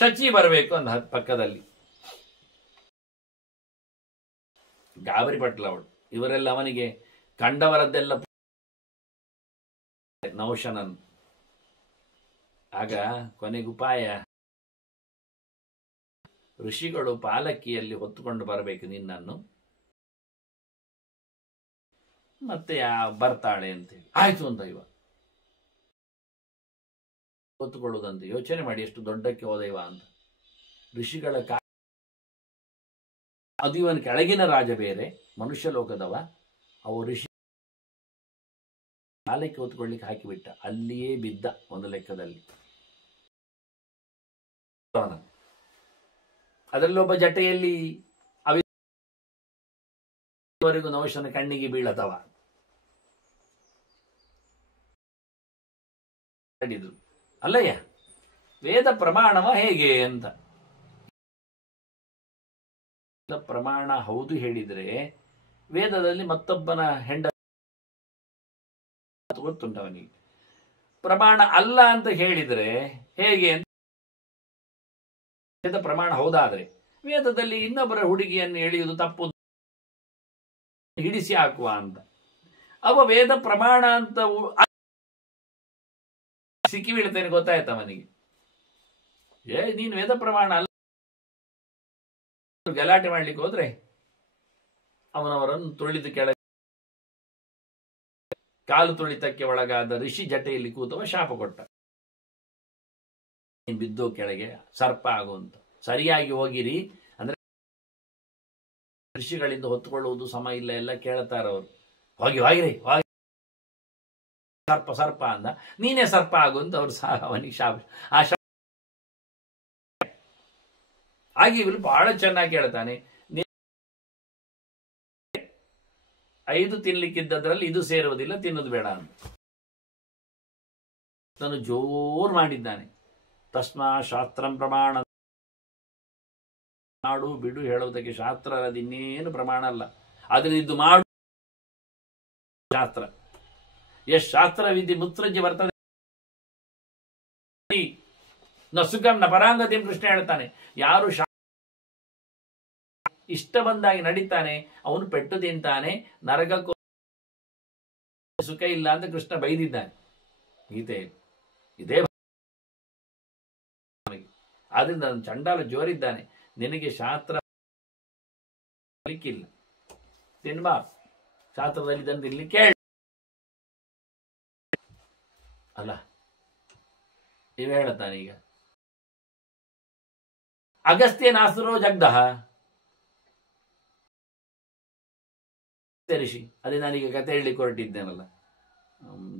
ಶಚಿ ಬರಬೇಕು ಅಂದ ಪಕ್ಕದಲ್ಲಿ. ಗಾಬರಿ ಪಟ್ಲ ಅವಳು. ಇವರೆಲ್ಲ ಅವನಿಗೆ ಕಂಡವರದ್ದೆಲ್ಲ ನಹುಷನನ್. ಆಗ ಕೊನೆಗುಪಾಯ, ಋಷಿಗಳು ಪಾಲಕಿಯಲ್ಲಿ ಹೊತ್ತುಕೊಂಡು ಬರಬೇಕು ನಿನ್ನನ್ನು, ಮತ್ತೆ ಬರ್ತಾಳೆ ಅಂತೇಳಿ. ಆಯ್ತು ಅಂತ ಇವ ಹೊತ್ತುಕೊಳ್ಳುವುದಂತೆ. ಯೋಚನೆ ಮಾಡಿ ಎಷ್ಟು ದೊಡ್ಡಕ್ಕೆ ಹೋದ ಇವ ಅಂತ. ಋಷಿಗಳ ಅದು ಇವನ ಕೆಳಗಿನ ರಾಜ ಬೇರೆ, ಮನುಷ್ಯ ಲೋಕದವ. ಅವು ಋಷಿ ಪಾಲಕ್ಕೆ ಹೊತ್ತುಕೊಳ್ಳಿಕ್ಕೆ ಹಾಕಿಬಿಟ್ಟ. ಅಲ್ಲಿಯೇ ಬಿದ್ದ ಒಂದು ಲೆಕ್ಕದಲ್ಲಿ. ಅದರಲ್ಲಿ ಒಬ್ಬ ಜಟೆಯಲ್ಲಿ ಅವರಿಗೂ ನಹುಷನ ಕಣ್ಣಿಗೆ ಬೀಳತವ. ಅಲ್ಲಯ್ಯ, ವೇದ ಪ್ರಮಾಣವ ಹೇಗೆ ಅಂತ. ಪ್ರಮಾಣ ಹೌದು ಹೇಳಿದ್ರೆ ವೇದದಲ್ಲಿ ಮತ್ತೊಬ್ಬನ ಹೆಂಡ ಗೊತ್ತುಂಟವನಿಗೆ. ಪ್ರಮಾಣ ಅಲ್ಲ ಅಂತ ಹೇಳಿದ್ರೆ ಹೇಗೆ ಅಂತ. ವೇದ ಪ್ರಮಾಣ ಹೌದಾದ್ರೆ ವೇದದಲ್ಲಿ ಇನ್ನೊಬ್ಬರ ಹುಡುಗಿಯನ್ನು ಎಳೆಯುವುದು ತಪ್ಪು, ಹಿಡಿಸಿ ಹಾಕುವ ಅಂತ. ಅವ ವೇದ ಪ್ರಮಾಣ ಅಂತ ಸಿಕ್ಕಿ ಬೀಳ್ತೇನೆ ಗೊತ್ತಾಯ್ತು ಅವನಿಗೆ. ನೀನು ವೇದ ಪ್ರಮಾಣ ಅಲ್ಲ ಗಲಾಟೆ ಮಾಡ್ಲಿಕ್ಕೆ ಹೋದ್ರೆ ಅವನವರನ್ನು ತುಳಿದು ಕೆಳಗೆ, ಕಾಲು ತುಳಿತಕ್ಕೆ ಒಳಗಾದ ಋಷಿ ಜಟೆಯಲ್ಲಿ ಕೂತವ ಶಾಪ ಕೊಟ್ಟ. ಬಿದ್ದು ಕೆಳಗೆ ಸರ್ಪ ಆಗುವಂತ. ಸರಿಯಾಗಿ ಹೋಗಿರಿ ಅಂದ್ರೆ ಋಷಿಗಳಿಂದ ಹೊತ್ತುಕೊಳ್ಳುವುದು ಸಮ ಇಲ್ಲ, ಎಲ್ಲ ಕೇಳ್ತಾರವ್ರು. ಹೋಗಿರಿ ಸರ್ಪ ಸರ್ಪ ಅಂದ, ನೀನೇ ಸರ್ಪ ಆಗುವಂತ ಅವ್ರು ಅವನಿಗೆ ಶಾಪ. ಆ ಶಾಪ ಆಗಿ ಇವಳು ಬಹಳ ಚೆನ್ನಾಗಿ ಕೇಳ್ತಾನೆ. 5 ತಿನ್ಲಿಕ್ಕಿದ್ದದ್ರಲ್ಲಿ ಇದು ಸೇರುವುದಿಲ್ಲ, ತಿನ್ನೋದು ಬೇಡ ಅಂತ ನಾನು ಜೋರ್ ಮಾಡಿದ್ದಾನೆ. ತಸ್ಮಾ ಶಾಸ್ತ್ರಂ ಪ್ರಮಾಣ. ಮಾಡು ಬಿಡು ಹೇಳುವುದಕ್ಕೆ ಶಾಸ್ತ್ರ ಅದಿನ್ನೇನು ಪ್ರಮಾಣ ಅಲ್ಲ, ಆದ್ರೆ ಇದು ಮಾಡು ಶಾಸ್ತ್ರ. ಎಷ್ಟು ಶಾಸ್ತ್ರ ವಿಧಿ ಮುತ್ಸಜ್ಜೆ ಬರ್ತದೆ. ನ ಸುಖಂ ನ ಪರಾಂಗತಿ ಕೃಷ್ಣ ಹೇಳ್ತಾನೆ. ಯಾರು ಇಷ್ಟ ಬಂದಾಗಿ ನಡೀತಾನೆ ಅವನು ಪೆಟ್ಟು ತಿಂತಾನೆ, ನರಕಕ್ಕೂ ಸುಖ ಇಲ್ಲ ಅಂತ ಕೃಷ್ಣ ಬೈದಿದ್ದಾನೆ ಗೀತೆ. ಇದೇ ಆದ್ರಿಂದ ನಾನು ಚಂಡಾಲ ಜೋರಿದ್ದಾನೆ. ನಿನಗೆ ಶಾಸ್ತ್ರ ಇಲ್ಲ, ತಿನ್ಬಾ, ಶಾಸ್ತ್ರದಲ್ಲಿ ತಂದು ಇಲ್ಲಿ ಕೇಳ ಅಲ್ಲ. ಇವ ಹೇಳುತ್ತಾನೆ ಈಗ ಅಗಸ್ತ್ಯನಾಸುರೋ ಜಗ್ದಹ ಋಷಿ. ಅದೇ ನಾನೀಗ ಕತೆ ಹೇಳಲಿಕ್ಕೆ ಹೊರಟಿದ್ದೇನಲ್ಲ,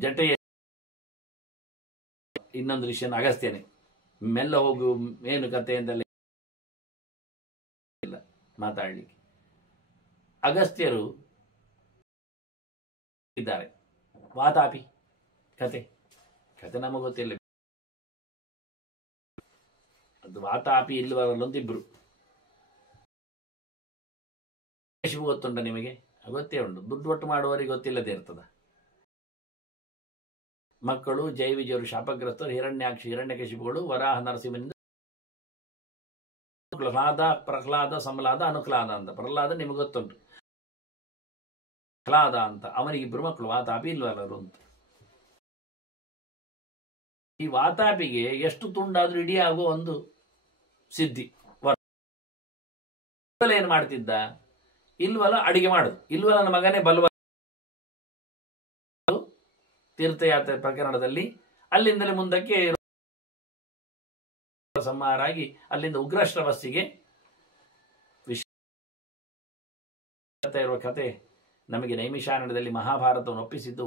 ಜಟೆಯ ಇನ್ನೊಂದು ಋಷಿಯನ್ನು ಅಗಸ್ತ್ಯನೇ. ಮೆಲ್ಲ ಹೋಗು, ಏನು ಕತೆ ಅಂತಲ್ಲ ಇಲ್ಲ ಮಾತಾಡ್ಲಿಕ್ಕೆ. ಅಗಸ್ತ್ಯರು ಇದ್ದಾರೆ. ವಾತಾಪಿ ಕತೆ ನಮಗೆ ಗೊತ್ತಿಲ್ಲ. ಅದು ವಾತಾಪಿ ಇಲ್ಲವರಲ್ಲೊಂದಿಬ್ರು. ಶಿವ ಗೊತ್ತುಂಟ ನಿಮಗೆ? ಗೊತ್ತೇ ಉಂಟು. ದುಡ್ಡು ಒಟ್ಟು ಮಾಡುವವರಿಗೆ ಗೊತ್ತಿಲ್ಲದೆ ಇರ್ತದ. ಮಕ್ಕಳು ಜೈವಿಜರು ಶಾಪಗ್ರಸ್ತರು, ಹಿರಣ್ಯಕಶಿಪುಗಳು, ವರಾಹ ನರಸಿಂಹನಿಂದ ಪ್ರಹ್ಲಾದ ಸಂಲಾದ ಅನುಕ್ಲಾದ ಅಂತ. ಪ್ರಹ್ಲಾದ ನಿಮಗೆ ಗೊತ್ತುಂಟು, ಕ್ಲಾದ ಅಂತ. ಅವನಿಗಿಬ್ರು ಮಕ್ಕಳು, ವಾತಾಪಿ ಇಲ್ವಲ್ಲರು ಅಂತ. ಈ ವಾತಾಪಿಗೆ ಎಷ್ಟು ತುಂಡಾದ್ರೂ ಇಡೀ ಆಗುವ ಒಂದು ಸಿದ್ಧಿ. ಏನ್ ಮಾಡ್ತಿದ್ದ? ಇಲ್ವಲ್ಲ ಅಡಿಗೆ ಮಾಡುದು. ಇಲ್ವಲ್ಲ ನನ್ನ ಮಗನೇ ಬಲ್ವ ತೀರ್ಥಯಾತ್ರೆ ಪ್ರಕರಣದಲ್ಲಿ ಅಲ್ಲಿಂದಲೇ ಮುಂದಕ್ಕೆ ಸಂಹಾರ ಆಗಿ ಅಲ್ಲಿಂದ ಉಗ್ರಶ್ರವಸ್ಸಿಗೆ ಇರುವ ಕತೆ ನಮಗೆ ನೈಮಿಷಾರಣ್ಯದಲ್ಲಿ ಮಹಾಭಾರತವನ್ನು ಒಪ್ಪಿಸಿದ್ದು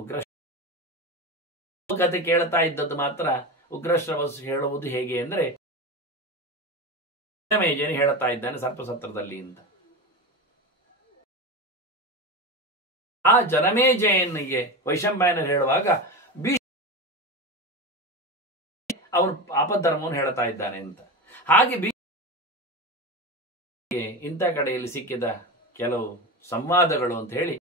ಕತೆ ಕೇಳ್ತಾ ಇದ್ದದ್ದು ಮಾತ್ರ ಉಗ್ರಶ್ರವಸ್ಸು ಹೇಳುವುದು ಹೇಗೆ ಅಂದ್ರೆ ಜನಮೇಜಯನು ಹೇಳುತ್ತಾ ಇದ್ದಾನೆ ಸರ್ಪಸತ್ರದಲ್ಲಿ ಅಂತ. ಆ ಜನಮೇಜಯನಿಗೆ ವೈಶಂಪಾಯನರು ಹೇಳುವಾಗ ಅವನು ಅಪಧರ್ಮವನ್ನು ಹೇಳ್ತಾ ಇದ್ದಾನೆ ಅಂತ. ಹಾಗೆ ಇಂಥ ಕಡೆಯಲ್ಲಿ ಸಿಕ್ಕಿದ ಕೆಲವು ಸಂವಾದಗಳು ಅಂತ ಹೇಳಿ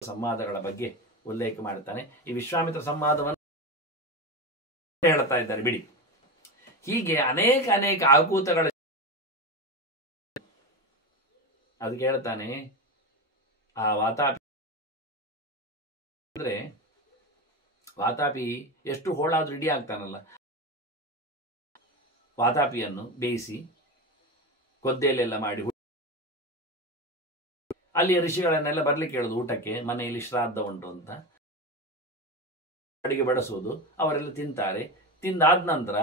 ಸಂವಾದಗಳ ಬಗ್ಗೆ ಉಲ್ಲೇಖ ಮಾಡ್ತಾನೆ. ಈ ವಿಶ್ವಾಮಿತ್ರ ಸಂವಾದವನ್ನು ಹೇಳ್ತಾ ಇದ್ದಾರೆ ಬಿಡಿ. ಹೀಗೆ ಅನೇಕ ಅನೇಕ ಆಕೂತಗಳ ಅದಕ್ಕೆ ಹೇಳ್ತಾನೆ ಆ ವಾತಾಪಿ ಅಂದ್ರೆ ವಾತಾಪಿ ಎಷ್ಟು ಹೋಳಾದ್ರೂ ಇಡೀ ಆಗ್ತಾನಲ್ಲ. ವಾತಾಪಿಯನ್ನು ಬೇಯಿಸಿ ಕೊದ್ದೆಯಲ್ಲೆಲ್ಲ ಮಾಡಿ ಅಲ್ಲಿಯ ಋಷಿಗಳನ್ನೆಲ್ಲ ಬರ್ಲಿಕ್ಕೆ ಹೇಳುದು ಊಟಕ್ಕೆ, ಮನೆಯಲ್ಲಿ ಶ್ರಾದ್ದ ಉಂಟು ಅಂತ ಅಡಿಗೆ ಬಡಿಸುವುದು. ಅವರೆಲ್ಲ ತಿಂತಾರೆ. ತಿಂದಾದ ನಂತರ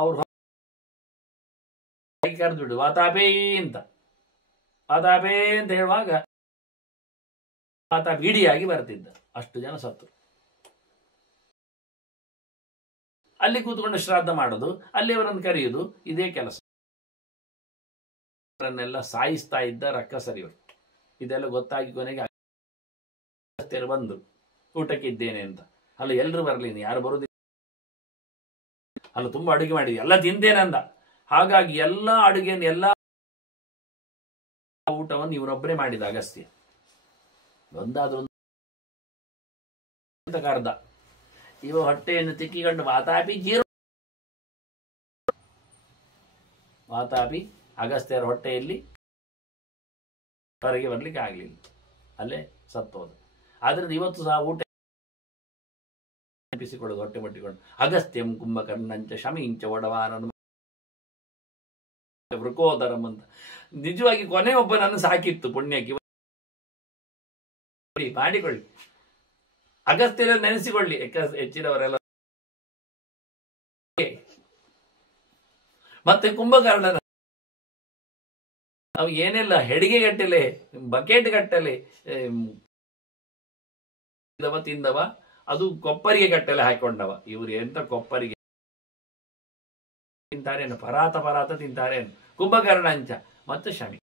ಅವರು ಕರೆದು ಬಿಡು ವಾತಾಪೇ ಅಂತ. ವಾತಾಪೇ ಅಂತ ಹೇಳುವಾಗ ವಾತಾಪಿ ಇಡಿಯಾಗಿ ಬರ್ತಿದ್ದ. ಅಷ್ಟು ಜನ ಸತ್ತು. ಅಲ್ಲಿ ಕೂತ್ಕೊಂಡು ಶ್ರಾದ್ದ ಮಾಡೋದು, ಅಲ್ಲಿ ಅವರನ್ನು ಕರೆಯುವುದು, ಇದೇ ಕೆಲಸ. ಅವರನ್ನೆಲ್ಲ ಸಾಯಿಸ್ತಾ ಇದ್ದ ರಕ್ಕಸರಿವರು. ಇದೆಲ್ಲ ಗೊತ್ತಾಗಿ ಕೊನೆಗೆ ಬಂದು ಊಟಕ್ಕೆ ಇದ್ದೇನೆ ಅಂತ. ಅಲ್ಲ ಎಲ್ರು ಬರ್ಲಿ, ಯಾರು ಬರುದಿಲ್ಲ, ಅಲ್ಲ ತುಂಬಾ ಅಡುಗೆ ಮಾಡಿದ್ವಿ, ಎಲ್ಲ ತಿಂತೇನೆ ಅಂದ. ಹಾಗಾಗಿ ಎಲ್ಲ ಅಡುಗೆಯನ್ನು ಎಲ್ಲ ಊಟವನ್ನು ಇವರೊಬ್ಬರೇ ಮಾಡಿದ ಅಗಸ್ತ್ಯ. ಒಂದಾದ್ರೂ ಕರ್ದ. ಇವ ಹೊಟ್ಟೆಯನ್ನು ತಿಕ್ಕಿಕೊಂಡು ವಾತಾಪಿ ಅಗಸ್ತ್ಯರ ಹೊಟ್ಟೆಯಲ್ಲಿ ಹೊರಗೆ ಬರ್ಲಿಕ್ಕೆ ಆಗ್ಲಿಲ್ಲ, ಅಲ್ಲೇ ಸತ್ತೋದು. ಆದ್ರಿಂದ ಇವತ್ತು ಸಹ ಊಟ ನೆನಪಿಸಿಕೊಳ್ಳೋದು ಹೊಟ್ಟೆ ಮುಟ್ಟಿಕೊಂಡು. ಅಗಸ್ತ್ಯಂ ಕುಂಭಕರ್ಣಂಚ ಶಮೀಂಚ ಒಡವಾನನು ವೃಕೋದರಂ ಅಂತ. ನಿಜವಾಗಿ ಕೊನೆ ಒಬ್ಬನನ್ನು ಸಾಕಿತ್ತು ಪುಣ್ಯಕ್ಕೆ. ಮಾಡಿಕೊಳ್ಳಿ, ಅಗಸ್ತ್ಯರ ನೆನೆಸಿಕೊಳ್ಳಿ. ಹೆಚ್ಚಿನವರೆಲ್ಲ ಮತ್ತೆ ಕುಂಭಕರ್ಣನ ಅವು ಏನೆಲ್ಲ ಹೆಡಿಗೆ ಗಟ್ಟಲೆ, ಬಕೆಟ್ ಗಟ್ಟಲೆ ತಿಂದವ, ಅದು ಕೊಪ್ಪರಿಗೆ ಗಟ್ಟಲೆ ಹಾಕೊಂಡವ. ಇವ್ರು ಎಂತ ಕೊಪ್ಪರಿಗೆ ತಿಂತಾರೇನು, ಪರಾತ ತಿಂತಾರೇನು. ಕುಂಭಕರ್ಣ ಅಂಚ ಮತ್ತು ಶಮಿ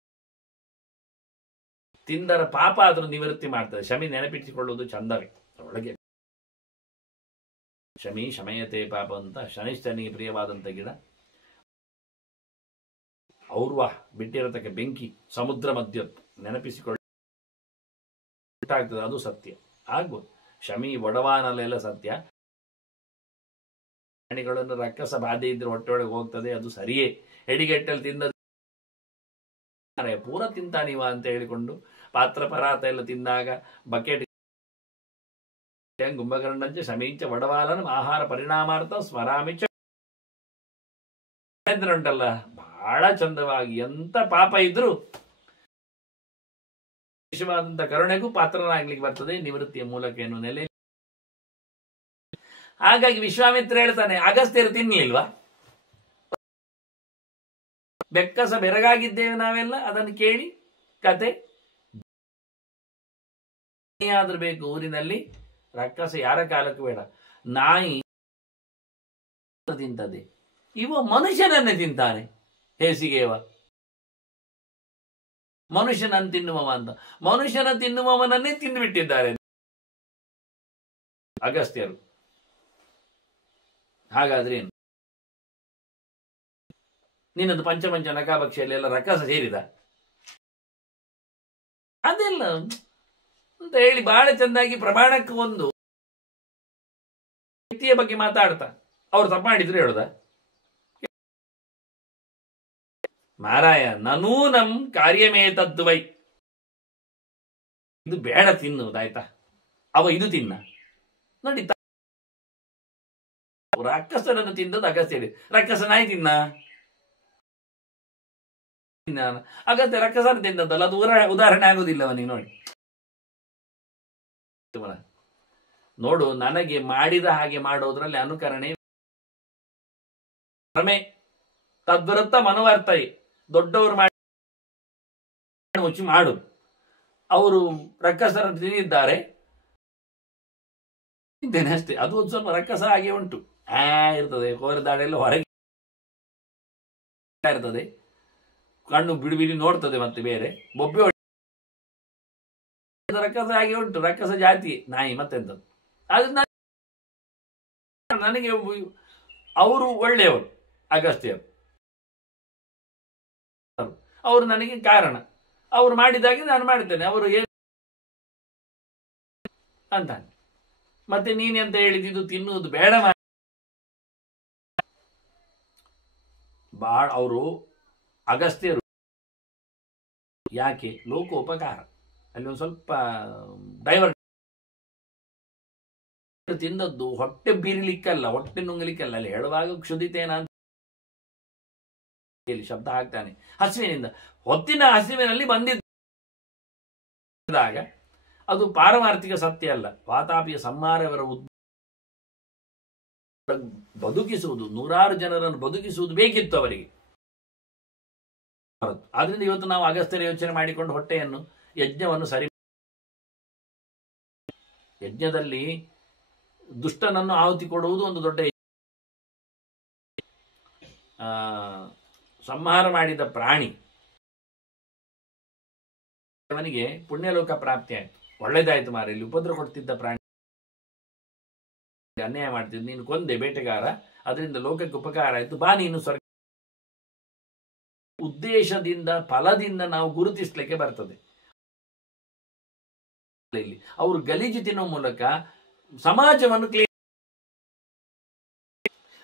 ತಿಂದರ ಪಾಪ ಆದ್ರೂ ನಿವೃತ್ತಿ ಮಾಡ್ತದೆ. ಶಮಿ ನೆನಪಿಸಿಕೊಳ್ಳುವುದು ಚಂದವೇ. ಒಳಗೆ ಶಮಿ ಶಮಯತೆ ಪಾಪ ಅಂತ ಶನಿಶ್ಚನಿಗೆ ಪ್ರಿಯವಾದಂತ ಗಿಡ. ಔರ್ವ ಬಿಟ್ಟಿರತಕ್ಕ ಬೆಂಕಿ ಸಮುದ್ರ ಮಧ್ಯ ನೆನಪಿಸಿಕೊಳ್ಳಿ ಉಂಟಾಗ್ತದೆ, ಅದು ಸತ್ಯ ಆಗ್ಬೋದು. ಶಮಿ ಒಡವಾನಲ್ಲೆಲ್ಲ ಸತ್ಯ. ಪ್ರಾಣಿಗಳನ್ನು ರಕ್ಕಸ ಬಾಧೆ ಇದ್ರೆ ಹೊಟ್ಟೆಯೊಳಗೆ ಹೋಗ್ತದೆ, ಅದು ಸರಿಯೇ. ಹೆಡಿಗೆಟ್ಟಲ್ಲಿ ತಿಂದ ಪೂರ ತಿಂತಾನಿವ ಅಂತ ಹೇಳಿಕೊಂಡು ಪಾತ್ರ ಪರಾತ ಎಲ್ಲ ತಿಂದಾಗ ಬಕೆಟ್ ಕುಂಭಕರ್ಣಂಚ ಶಮೀಂಚ ವಡವಾಲನ ಆಹಾರ ಪರಿಣಾಮಾರ್ಥ ಸ್ಮರಾಮಿಚ ಉಂಟಲ್ಲ, ಬಹಳ ಚಂದವಾಗಿ ಎಂತ ಪಾಪ ಇದ್ರು ವಿಶೇಷವಾದಂತ ಕರುಣೆಗೂ ಪಾತ್ರನಾಗ್ಲಿಕ್ಕೆ ಬರ್ತದೆ ನಿವೃತ್ತಿಯ ಮೂಲಕ ಎನ್ನುವ ನೆಲೆ. ಹಾಗಾಗಿ ವಿಶ್ವಾಮಿತ್ರ ಹೇಳ್ತಾನೆ, ಅಗಸ್ತ್ಯರು ತಿನ್ನಿಲ್ವಾ? ಬೆಕ್ಕಸ ಬೆರಗಾಗಿದ್ದೇವೆ ನಾವೆಲ್ಲ. ಅದನ್ನು ಕೇಳಿ ಕತೆ ಆದ್ರೂ ಬೇಕು ಊರಿನಲ್ಲಿ. ರಕ್ಕಸ ಯಾರ ಕಾಲಕ್ಕೂ ಬೇಡ. ನಾಯಿ ತಿಂತದೆ, ಇವ ಮನುಷ್ಯನನ್ನೇ ತಿಂತಾನೆ. ಹೇಸಿಗೆವ ಮನುಷ್ಯನನ್ನು ತಿನ್ನುವವ ಅಂತ. ಮನುಷ್ಯನ ತಿನ್ನುವವನನ್ನೇ ತಿಂದುಬಿಟ್ಟಿದ್ದಾರೆ ಅಗಸ್ತ್ಯರು. ಹಾಗಾದ್ರೆ ಏನು? ನಿನ್ನದು ಪಂಚಪಂಚ ನಕಾಭಕ್ಷೆಯಲ್ಲಿ ಎಲ್ಲ ರಕ್ಕಸ ಸೇರಿದ ಅದೆಲ್ಲ ಅಂತ ಹೇಳಿ ಬಹಳ ಚಂದಾಗಿ ಪ್ರಮಾಣಕ್ಕೆ ಒಂದು ವ್ಯಕ್ತಿಯ ಬಗ್ಗೆ ಮಾತಾಡ್ತಾ ಅವ್ರು ತಪ್ಪು ಮಾಡಿದ್ರು ಹೇಳುದ, ಮಾರಾಯ ನನೂನಂ ಕಾರ್ಯಮೇತದ್ವೈ, ಇದು ಬೇಡ ತಿನ್ನುವುದಾಯ್ತಾ, ಅವ ಇದು ತಿನ್ನ ನೋಡಿ. ರಕ್ಕಸನನ್ನು ತಿಂದದ್ದು ಅಗಸ್ತ್ಯ. ರಕ್ಕಸ ನಾಯಿ ತಿನ್ನ, ಅಗಸ್ತ್ಯ ರಕ್ಕಸನ ತಿಂದದ್ದಲ್ಲ. ಅದು ಉದಾಹರಣೆ ಆಗುದಿಲ್ಲ ಅವನಿಗೆ ನೋಡಿ. ನೋಡು, ನನಗೆ ಮಾಡಿದ ಹಾಗೆ ಮಾಡೋದ್ರಲ್ಲಿ ಅನುಕರಣೆ ಭ್ರಮೆ, ತದ್ವೃತ್ತ ಮನೋವರ್ತೈ. ದೊಡ್ಡವರು ಮಾಡಿ ಮುಚ್ಚಿ ಮಾಡು. ಅವರು ರಕ್ಕಸರ ತಿಂದಿದ್ದಾರೆ ಇದ್ದೇನೆ ಅಷ್ಟೇ. ಅದು ಒಂದು ಸ್ವಲ್ಪ ರಕ್ಕಸ ಹಾಗೆ ಉಂಟು, ಇರ್ತದೆ. ಕೋರದಾಡೆಲ್ಲ ಹೊರಗೆ ಇರ್ತದೆ, ಕಣ್ಣು ಬಿಡಿ ಬಿಡಿ ನೋಡ್ತದೆ, ಮತ್ತೆ ಬೇರೆ ಬೊಬ್ಬೆ ರಕ್ಕಸ ಹಾಗೆ ಉಂಟು. ರಕ್ಕಸ ಜಾತಿ ನಾಯಿ ಮತ್ತೆಂತದ್ದು. ಅದು ನನಗೆ ಅವರು ಒಳ್ಳೆಯವರು, ಅಗಸ್ತ್ಯರು. ಅವರು ನನಗೆ ಕಾರಣ. ಅವರು ಮಾಡಿದಾಗೆ ನಾನು ಮಾಡ್ತೇನೆ. ಅವರು ಏನು ಅಂತ ಮತ್ತೆ ನೀನೆಂತ ಹೇಳಿದ್ದು ತಿನ್ನುವುದು ಬೇಡ. ಬಾಳ ಅವರು ಅಗಸ್ತ್ಯರು ಯಾಕೆ ಲೋಕೋಪಕಾರ, ಅಲ್ಲಿ ಒಂದು ಸ್ವಲ್ಪ ಡೈವರ್ಟ್. ತಿಂದದ್ದು ಹೊಟ್ಟೆ ಬೀರ್ಲಿಕ್ಕಲ್ಲ, ಹೊಟ್ಟೆ ನುಂಗಲಿಕ್ಕಲ್ಲ. ಅಲ್ಲಿ ಹೇಳುವಾಗ ಕ್ಷುದಿತೇನ ಅಂತ ಶಬ್ದ ಹಾಕ್ತಾನೆ. ಹಸಿವಿನಿಂದ, ಹೊತ್ತಿನ ಹಸಿವಿನಲ್ಲಿ ಬಂದಿದ್ದಾಗ ಅದು ಪಾರಮಾರ್ಥಿಕ ಸತ್ಯ ಅಲ್ಲ. ವಾತಾಪಿಯ ಸಂಹಾರವರ ಬದುಕಿಸುವುದು, 100 ಜನರನ್ನು ಬದುಕಿಸುವುದು ಬೇಕಿತ್ತು ಅವರಿಗೆ. ಆದ್ರಿಂದ ಇವತ್ತು ನಾವು ಅಗಸ್ತ್ಯರ ಯೋಚನೆ ಮಾಡಿಕೊಂಡು ಹೊಟ್ಟೆಯನ್ನು, ಯಜ್ಞವನ್ನು ಸರಿ, ಯಜ್ಞದಲ್ಲಿ ದುಷ್ಟನನ್ನು ಆಹುತಿ ಕೊಡುವುದು ಒಂದು ದೊಡ್ಡ ಸಂಹಾರ ಮಾಡಿದ ಪ್ರಾಣಿ ಅವನಿಗೆ ಪುಣ್ಯಲೋಕ ಪ್ರಾಪ್ತಿ ಆಯ್ತು. ಒಳ್ಳೇದಾಯ್ತು ಮಾರ. ಇಲ್ಲಿ ಉಪದ್ರ ಕೊಡ್ತಿದ್ದ ಪ್ರಾಣಿ ಅನ್ಯಾಯ ಮಾಡ್ತಿದ್ದ, ನೀನು ಕೊಂದೆ ಬೇಟೆಗಾರ, ಅದರಿಂದ ಲೋಕಕ್ಕೆ ಉಪಕಾರ ಆಯ್ತು, ಬಾ ನೀನು ಸ್ವರ್ಗ. ಉದ್ದೇಶದಿಂದ ಫಲದಿಂದ ನಾವು ಗುರುತಿಸ್ಲಿಕ್ಕೆ ಬರ್ತದೆ. ಇಲ್ಲಿ ಅವರು ಗಲೀಜು ತಿನ್ನುವ ಮೂಲಕ ಸಮಾಜವನ್ನು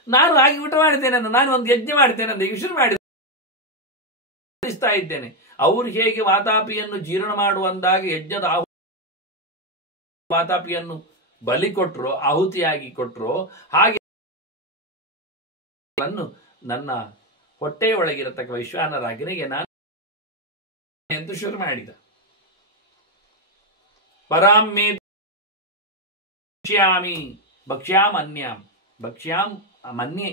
ನಾನು ಹಾಗೆ ಊಟ ಮಾಡ್ತೇನೆ ಅಂತ, ನಾನು ಒಂದು ಯಜ್ಞ ಮಾಡ್ತೇನೆ ಅಂತ ಶುರು ಮಾಡಿಸ್ತಾ ಇದ್ದೇನೆ. ಅವರು ಹೇಗೆ ವಾತಾಪಿಯನ್ನು ಜೀರ್ಣ ಮಾಡುವಂದಾಗ ಯಜ್ಞದ ವಾತಾಪಿಯನ್ನು ಬಲಿ ಕೊಟ್ಟರು, ಆಹುತಿಯಾಗಿ ಕೊಟ್ಟರು, ಹಾಗೆ ನನ್ನ ಹೊಟ್ಟೆಯ ಒಳಗಿರತಕ್ಕ ವೈಶ್ವಾನರಾಗಿನಿಗೆ ನಾನು ಎಂದು ಶುರು ಮಾಡಿದ. ಪರಾಮೇ ಭಕ್ಷ್ಯಾಮಿ ಭಕ್ಷ್ಯಾಂ ಅನ್ಯಾಂ ಭಕ್ಷ್ಯಾಂ ಮನ್ಯೆ.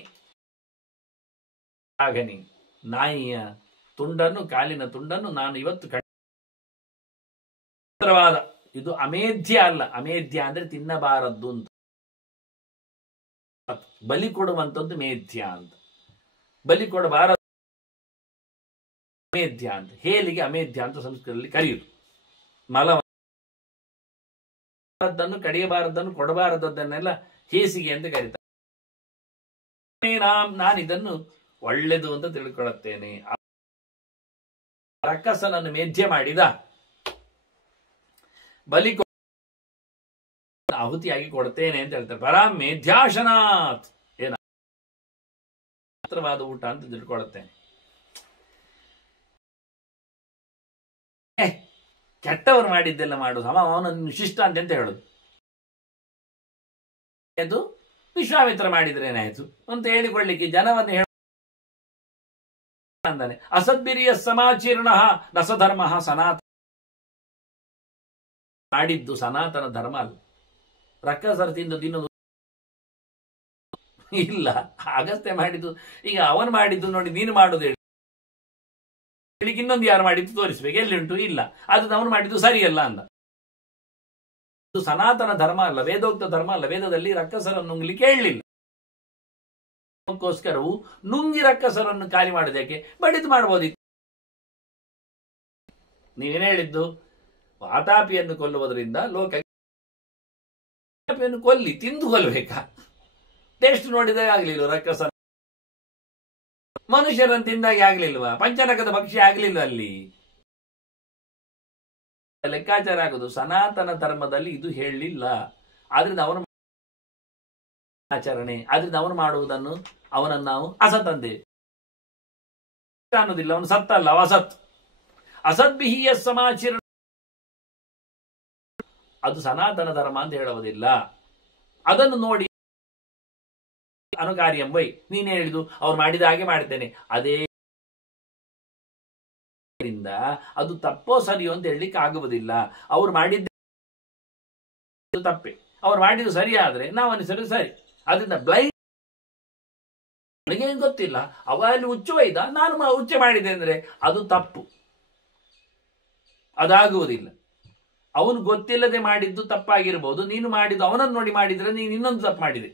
ಆಗನಿ ನಾಯಿಯ ತುಂಡನ್ನು, ಕಾಲಿನ ತುಂಡನ್ನು ನಾನು ಇವತ್ತು ಇದು ಅಮೇಧ್ಯ ಅಲ್ಲ. ಅಮೇಧ್ಯ ಅಂದ್ರೆ ತಿನ್ನಬಾರದ್ದು ಅಂತ. ಬಲಿ ಕೊಡುವಂಥದ್ದು ಮೇಧ್ಯ ಅಂತ. ಬಲಿ ಕೊಡಬಾರದು ಅಮೇಧ್ಯ ಅಂತ. ಹೇಲಿಗೆ ಅಮೇಧ್ಯ ಅಂತ ಸಂಸ್ಕೃತದಲ್ಲಿ ಕರೆಯುವುದು. ಮಲವನ್ನು ಕಡಿಯಬಾರದನ್ನು, ಕೊಡಬಾರದನ್ನೆಲ್ಲ ಹೇಸಿಗೆ ಅಂತ ಕರೀತಾರೆ. ನಾನು ಇದನ್ನು ಒಳ್ಳೆದು ಅಂತ ತಿಳ್ಕೊಳ್ಳುತ್ತೇನೆ. ರಕ್ಕಸನನ್ನು ಮೇಧ್ಯ ಮಾಡಿದ, ಬಲಿ ಆಹುತಿಯಾಗಿ ಕೊಡ್ತೇನೆ ಅಂತ ಹೇಳ್ತಾರೆ. ಪರಾಂ ಮೇಧ್ಯಾಶನಾತ್, ಏನ ಊಟ ಅಂತ ತಿಳ್ಕೊಳ್ಳುತ್ತೇನೆ. ಕೆಟ್ಟವರು ಮಾಡಿದ್ದೆಲ್ಲ ಮಾಡುದು, ಅವನನ್ನು ಶಿಷ್ಟ ಅಂತ ಹೇಳುದು. ಅದು ವಿಶ್ವಾಮಿತ್ರ ಮಾಡಿದ್ರೇನಾಯ್ತು ಅಂತ ಹೇಳಿಕೊಳ್ಳಿಕ್ಕೆ ಜನವನ್ನು ಅಂದಾನೆ. ಅಸದ್ಬಿರಿಯ ಸಮಾಚೀರ್ಣ ರಸಧರ್ಮ ಸನಾತನ. ಮಾಡಿದ್ದು ಸನಾತನ ಧರ್ಮ ಅಲ್ಲ. ರಕ್ಕಸರತಿಯಿಂದ ತಿನ್ನೋದು ಇಲ್ಲ. ಅಗಸ್ತ್ಯ ಮಾಡಿದ್ದು, ಈಗ ಅವನು ಮಾಡಿದ್ದು ನೋಡಿ ನೀನು ಮಾಡುದು ಹೇಳಿ ಇನ್ನೊಂದು ಯಾರು ಮಾಡಿದ್ದು ತೋರಿಸ್ಬೇಕು, ಎಲ್ಲಿ ಉಂಟು? ಇಲ್ಲ. ಅದು ಅವನು ಮಾಡಿದ್ದು ಸರಿಯಲ್ಲ ಅಂದ. ಇದು ಸನಾತನ ಧರ್ಮ ಅಲ್ಲ, ವೇದೋಕ್ತ ಧರ್ಮ ಅಲ್ಲ. ವೇದದಲ್ಲಿ ರಕ್ಕಸರನ್ನು ನುಂಗ್ಲಿಕ್ಕೆ ಹೇಳಲಿಲ್ಲ. ಅದಕ್ಕೋಸ್ಕರವು ನುಂಗಿ ರಕ್ಕಸರನ್ನು ಖಾಲಿ ಮಾಡೋದಕ್ಕೆ ಬಡಿದು ಮಾಡಬಹುದಿತ್ತು. ನೀವೇನು ಹೇಳಿದ್ದು? ವಾತಾಪಿಯನ್ನು ಕೊಲ್ಲುವುದರಿಂದ ಲೋಕವನ್ನು ಕೊಲ್ಲಿ, ತಿಂದು ಕೊಲ್ಲಬೇಕಾ? ಟೇಸ್ಟ್ ನೋಡಿದಾಗ ಆಗ್ಲಿಲ್ವ? ರಕ್ಕಸ ಮನುಷ್ಯರನ್ನು ತಿಂದಾಗೆ ಆಗ್ಲಿಲ್ವಾ? ಪಂಚನಕದ ಭಕ್ಷ್ಯ ಆಗ್ಲಿಲ್ವ? ಅಲ್ಲಿ ಲೆಕ್ಕಾಚಾರ ಆಗುದು. ಸನಾತನ ಧರ್ಮದಲ್ಲಿ ಇದು ಹೇಳಲಿಲ್ಲ. ಆದ್ರಿಂದ ಅವನು ಆಚರಣೆ, ಆದ್ರಿಂದ ಅವನು ಮಾಡುವುದನ್ನು ಅವನನ್ನು ನಾವು ಅಸತ್ ಅಂದೇವೆ ಅನ್ನೋದಿಲ್ಲ. ಅವನು ಸತ್ತಲ್ಲ, ಅಸತ್. ಅಸದ್ಬಿಹಿಯ ಸಮಾಚರಣ ಅದು ಸನಾತನ ಧರ್ಮ ಅಂತ ಹೇಳುವುದಿಲ್ಲ. ಅದನ್ನು ನೋಡಿ ಅನುಕಾರಿ ಎಂಬೈ ನೀನು ಹೇಳಿದು ಅವ್ರು ಮಾಡಿದ ಹಾಗೆ ಮಾಡ್ತೇನೆ, ಅದೇ ಅದು ತಪ್ಪೋ ಸರಿಯೋ ಅಂತ ಹೇಳಲಿಕ್ಕೆ ಆಗುವುದಿಲ್ಲ. ಅವ್ರು ಮಾಡಿದ್ದ ತಪ್ಪೆ, ಅವ್ರು ಮಾಡಿದ್ದು ಸರಿ ಆದರೆ ನಾವು ಅನಿಸಲು ಸರಿ. ಅದರಿಂದ ಬ್ಲೈಂಡ್ ನನಗೇನು ಗೊತ್ತಿಲ್ಲ, ಅವ ಅಲ್ಲಿ ಹುಚ್ಚು ಒಯ್ದ, ನಾನು ಹುಚ್ಚೆ ಮಾಡಿದೆ ಅಂದರೆ ಅದು ತಪ್ಪು, ಅದಾಗುವುದಿಲ್ಲ. ಅವನು ಗೊತ್ತಿಲ್ಲದೆ ಮಾಡಿದ್ದು ತಪ್ಪಾಗಿರ್ಬೋದು, ನೀನು ಮಾಡಿದ್ದು ಅವನನ್ನು ನೋಡಿ ಮಾಡಿದ್ರೆ ನೀನು ಇನ್ನೊಂದು ತಪ್ಪು ಮಾಡಿದೆ.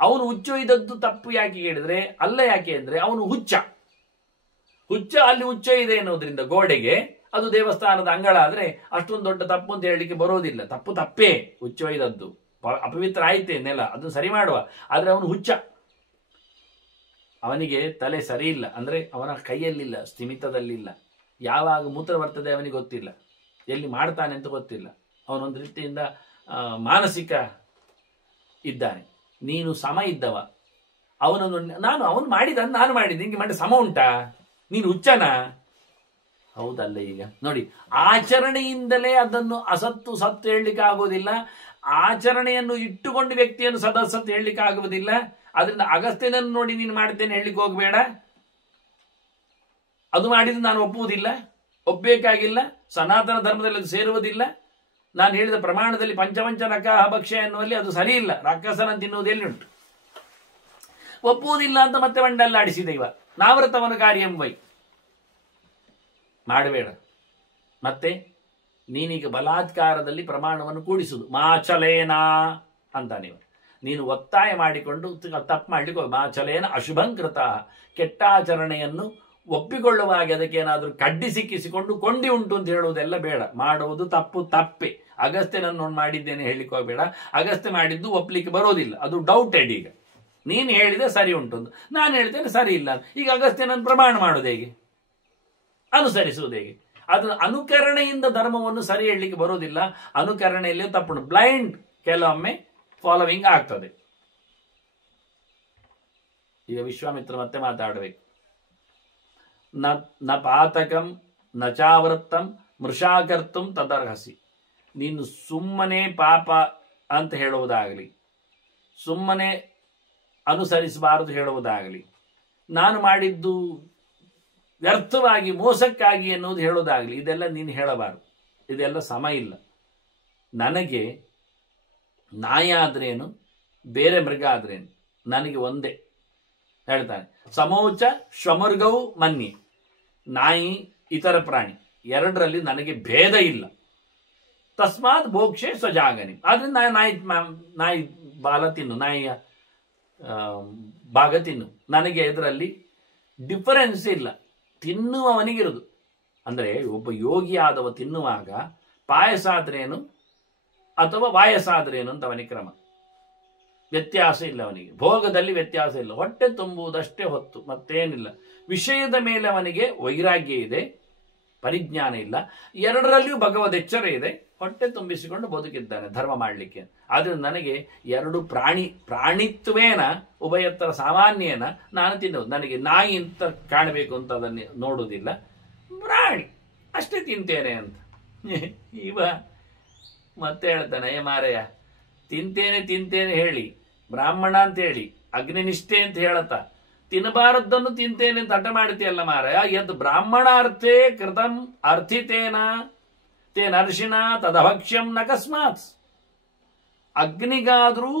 ಅವನು ಹುಚ್ಚೊಯ್ದದ್ದು ತಪ್ಪು ಯಾಕೆ ಹೇಳಿದ್ರೆ ಅಲ್ಲ, ಯಾಕೆ ಅಂದ್ರೆ ಅವನು ಹುಚ್ಚ ಅಲ್ಲಿ ಹುಚ್ಚೊಯ್ದೆ ಎನ್ನುವುದರಿಂದ ಗೋಡೆಗೆ ಅದು ದೇವಸ್ಥಾನದ ಅಂಗಳ ಆದ್ರೆ ಅಷ್ಟೊಂದು ದೊಡ್ಡ ತಪ್ಪು ಅಂತ ಹೇಳಲಿಕ್ಕೆ ಬರೋದಿಲ್ಲ. ತಪ್ಪು ತಪ್ಪೇ, ಹುಚ್ಚೊಯ್ದದ್ದು ಅಪವಿತ್ರ ಆಯ್ತೆ ನೆಲ, ಅದನ್ನು ಸರಿ ಮಾಡುವ. ಆದ್ರೆ ಅವನು ಹುಚ್ಚ, ಅವನಿಗೆ ತಲೆ ಸರಿ ಇಲ್ಲ, ಅಂದ್ರೆ ಅವನ ಕೈಯಲ್ಲಿಲ್ಲ, ಸ್ಥಿಮಿತದಲ್ಲಿಲ್ಲ. ಯಾವಾಗ ಮೂತ್ರ ಬರ್ತದೆ ಅವನಿಗೆ ಗೊತ್ತಿಲ್ಲ, ಎಲ್ಲಿ ಮಾಡ್ತಾನೆ ಅಂತ ಗೊತ್ತಿಲ್ಲ. ಅವನೊಂದು ರೀತಿಯಿಂದ ಮಾನಸಿಕ ಇದ್ದಾನೆ. ನೀನು ಸಮ ಇದ್ದವ, ಅವನನ್ನು ಅವನು ಮಾಡಿದ ನಾನು ಮಾಡಿದ್ದೆ, ನಿಂಗೆ ಮಾಡಿ ಸಮ ಉಂಟಾ? ನೀನು ಹುಚ್ಚನ? ಹೌದಲ್ಲ? ಈಗ ನೋಡಿ, ಆಚರಣೆಯಿಂದಲೇ ಅದನ್ನು ಅಸತ್ತು ಸತ್ತು ಹೇಳಲಿಕ್ಕೆ ಆಗೋದಿಲ್ಲ, ಆಚರಣೆಯನ್ನು ಇಟ್ಟುಕೊಂಡು ವ್ಯಕ್ತಿಯನ್ನು ಸದಸತ್ತು ಹೇಳಲಿಕ್ಕೆ ಆಗುವುದಿಲ್ಲ. ಅದರಿಂದ ಅಗಸ್ತ್ಯನನ್ನು ನೋಡಿ ನೀನು ಮಾಡ್ತೇನೆ ಹೇಳಲಿಕ್ಕೆ ಹೋಗಬೇಡ. ಅದು ಮಾಡಿದ್ದು ನಾನು ಒಪ್ಪುವುದಿಲ್ಲ, ಒಪ್ಪಬೇಕಾಗಿಲ್ಲ, ಸನಾತನ ಧರ್ಮದಲ್ಲಿ ಅದು ಸೇರುವುದಿಲ್ಲ. ನಾನು ಹೇಳಿದ ಪ್ರಮಾಣದಲ್ಲಿ ಪಂಚಪಂಚ ನಕಾಹ ಭಕ್ಷ್ಯ ಎನ್ನುವಲ್ಲಿ ಅದು ಸರಿ ಇಲ್ಲ. ರಾಕ್ಷಸನ ತಿನ್ನುವುದು ಎಲ್ಲಿ ಉಂಟು? ಒಪ್ಪುವುದಿಲ್ಲ ಅಂತ ಮತ್ತೆ ಮಂಡಲ್ಲಾಡಿಸಿದೆ ಇವ. ನಾವ್ರತವನ ಕಾರ್ಯಂ ವೈ, ಮಾಡಬೇಡ. ಮತ್ತೆ ನೀನೀಗ ಬಲಾತ್ಕಾರದಲ್ಲಿ ಪ್ರಮಾಣವನ್ನು ಕೂಡಿಸುವುದು, ಮಾಚಲೇನ ಅಂತ ನೀನು ಒತ್ತಾಯ ಮಾಡಿಕೊಂಡು ತಪ್ಪು ಮಾಡ್ಲಿಕ್ಕೆ ಹೋಗಿ. ಮಾಚಲೇನ ಅಶುಭಂಕೃತ, ಕೆಟ್ಟಾಚರಣೆಯನ್ನು ಒಪ್ಪಿಕೊಳ್ಳುವಾಗ ಅದಕ್ಕೆ ಏನಾದರೂ ಕಡ್ಡಿ ಸಿಕ್ಕಿಸಿಕೊಂಡು ಕೊಂಡಿ ಉಂಟು ಅಂತ ಹೇಳುವುದೆಲ್ಲ ಬೇಡ. ಮಾಡುವುದು ತಪ್ಪು ತಪ್ಪೆ. ಅಗಸ್ತ್ಯನನ್ನು ಮಾಡಿದ್ದೇನೆ ಹೇಳಲಿಕ್ಕೆ ಹೋಗಬೇಡ. ಅಗಸ್ತ್ಯ ಮಾಡಿದ್ದು ಒಪ್ಪಲಿಕ್ಕೆ ಬರೋದಿಲ್ಲ, ಅದು ಡೌಟೆಡ್. ಈಗ ನೀನು ಹೇಳಿದೆ ಸರಿ ಉಂಟು, ನಾನು ಹೇಳ್ತೇನೆ ಸರಿ ಇಲ್ಲ. ಈಗ ಅಗಸ್ತ್ಯನನ್ನು ಪ್ರಮಾಣ ಮಾಡೋದು ಹೇಗೆ? ಅನುಸರಿಸುವುದು ಹೇಗೆ? ಅದನ್ನು ಅನುಕರಣೆಯಿಂದ ಧರ್ಮವನ್ನು ಸರಿ ಹೇಳಲಿಕ್ಕೆ ಬರೋದಿಲ್ಲ. ಅನುಕರಣೆಯಲ್ಲಿ ತಪ್ಪು, ಬ್ಲೈಂಡ್ ಕೆಲವೊಮ್ಮೆ ಫಾಲೋವಿಂಗ್ ಆಗ್ತದೆ. ಈಗ ವಿಶ್ವಾಮಿತ್ರ ಮತ್ತೆ ಮಾತಾಡಬೇಕು. ನ ಪಾತಕಂ ನ ಚಾವೃತ್ತಂ ಮೃಷಾಕರ್ತಂ ತದರ್ಹಸಿ. ನೀನು ಸುಮ್ಮನೆ ಪಾಪ ಅಂತ ಹೇಳುವುದಾಗಲಿ, ಸುಮ್ಮನೆ ಅನುಸರಿಸಬಾರದು ಹೇಳುವುದಾಗಲಿ, ನಾನು ಮಾಡಿದ್ದು ವ್ಯರ್ಥವಾಗಿ ಮೋಸಕ್ಕಾಗಿ ಎನ್ನುವುದು ಹೇಳೋದಾಗಲಿ, ಇದೆಲ್ಲ ನೀನು ಹೇಳಬಾರದು. ಇದೆಲ್ಲ ಸಮ ಇಲ್ಲ. ನನಗೆ ನಾಯಿ ಆದ್ರೇನು, ಬೇರೆ ಮೃಗ ಆದ್ರೇನು, ನನಗೆ ಒಂದೇ ಹೇಳ್ತಾನೆ. ಸಮೋಚ ಶ್ವಮೃಗವು ಮನ್ಯೆ, ನಾಯಿ ಇತರ ಪ್ರಾಣಿ ಎರಡರಲ್ಲಿ ನನಗೆ ಭೇದ ಇಲ್ಲ. ತಸ್ಮಾತ್ ಭೋಕ್ಷೆ ಸ್ವಜಾಗನಿ. ಆದ್ರಿಂದ ನಾಯಿ ಬಾಲ ತಿನ್ನು, ನಾಯಿಯ ಭಾಗ ತಿನ್ನು, ನನಗೆ ಇದರಲ್ಲಿ ಡಿಫರೆನ್ಸ್ ಇಲ್ಲ. ತಿನ್ನುವವನಿಗಿರುವುದು ಅಂದ್ರೆ ಒಬ್ಬ ಯೋಗಿ ಆದವ ತಿನ್ನುವಾಗ ಪಾಯಸ ಆದ್ರೇನು ಅಥವಾ ವಾಯಸ ಆದ್ರೇನು ಅಂತ ಅವನಿಗೆ ಕ್ರಮ, ವ್ಯತ್ಯಾಸ ಇಲ್ಲ. ಅವನಿಗೆ ಭೋಗದಲ್ಲಿ ವ್ಯತ್ಯಾಸ ಇಲ್ಲ, ಹೊಟ್ಟೆ ತುಂಬುವುದಷ್ಟೇ ಹೊತ್ತು, ಮತ್ತೇನಿಲ್ಲ. ವಿಷಯದ ಮೇಲೆ ಅವನಿಗೆ ವೈರಾಗ್ಯ ಇದೆ, ಪರಿಜ್ಞಾನ ಇಲ್ಲ. ಎರಡರಲ್ಲಿಯೂ ಭಗವದ್ ಎಚ್ಚರ ಇದೆ, ಹೊಟ್ಟೆ ತುಂಬಿಸಿಕೊಂಡು ಬದುಕಿದ್ದಾನೆ ಧರ್ಮ ಮಾಡಲಿಕ್ಕೆ. ಆದ್ರೆ ನನಗೆ ಎರಡು ಪ್ರಾಣಿತ್ವೇನ ಉಭಯತ್ತರ ಸಾಮಾನ್ಯನ ನಾನು ತಿನ್ನುವುದು. ನನಗೆ ನಾಯಿ ಅಂತ ಕಾಣಬೇಕು ಅಂತ ಅದನ್ನು ನೋಡುವುದಿಲ್ಲ, ಪ್ರಾಣಿ ಅಷ್ಟೇ ತಿಂತೇನೆ ಅಂತ. ಇವ ಮತ್ತೆ ಹೇಳ್ತಾನೆ, ಮಾರಯ್ಯ ತಿಂತೇನೆ ಹೇಳಿ, ಬ್ರಾಹ್ಮಣ ಅಂತ ಹೇಳಿ, ಅಗ್ನಿನಿಷ್ಠೆ ಅಂತ ಹೇಳತ್ತ, ತಿನ್ನಬಾರದ್ದನ್ನು ತಿಂತೇನೆ ಅಂತ ಹಠ ಮಾಡ್ತೀಯಲ್ಲ ಮಾರಯ್ಯ. ಯದ್ ಬ್ರಾಹ್ಮಣಾರ್ಥೇ ಕೃತಂ ಅರ್ಥಿತೇನ ತೇನರ್ಷಿನ ತದಭಕ್ಷ್ಯಂ ನಕಸ್ಮಾತ್. ಅಗ್ನಿಗಾದ್ರೂ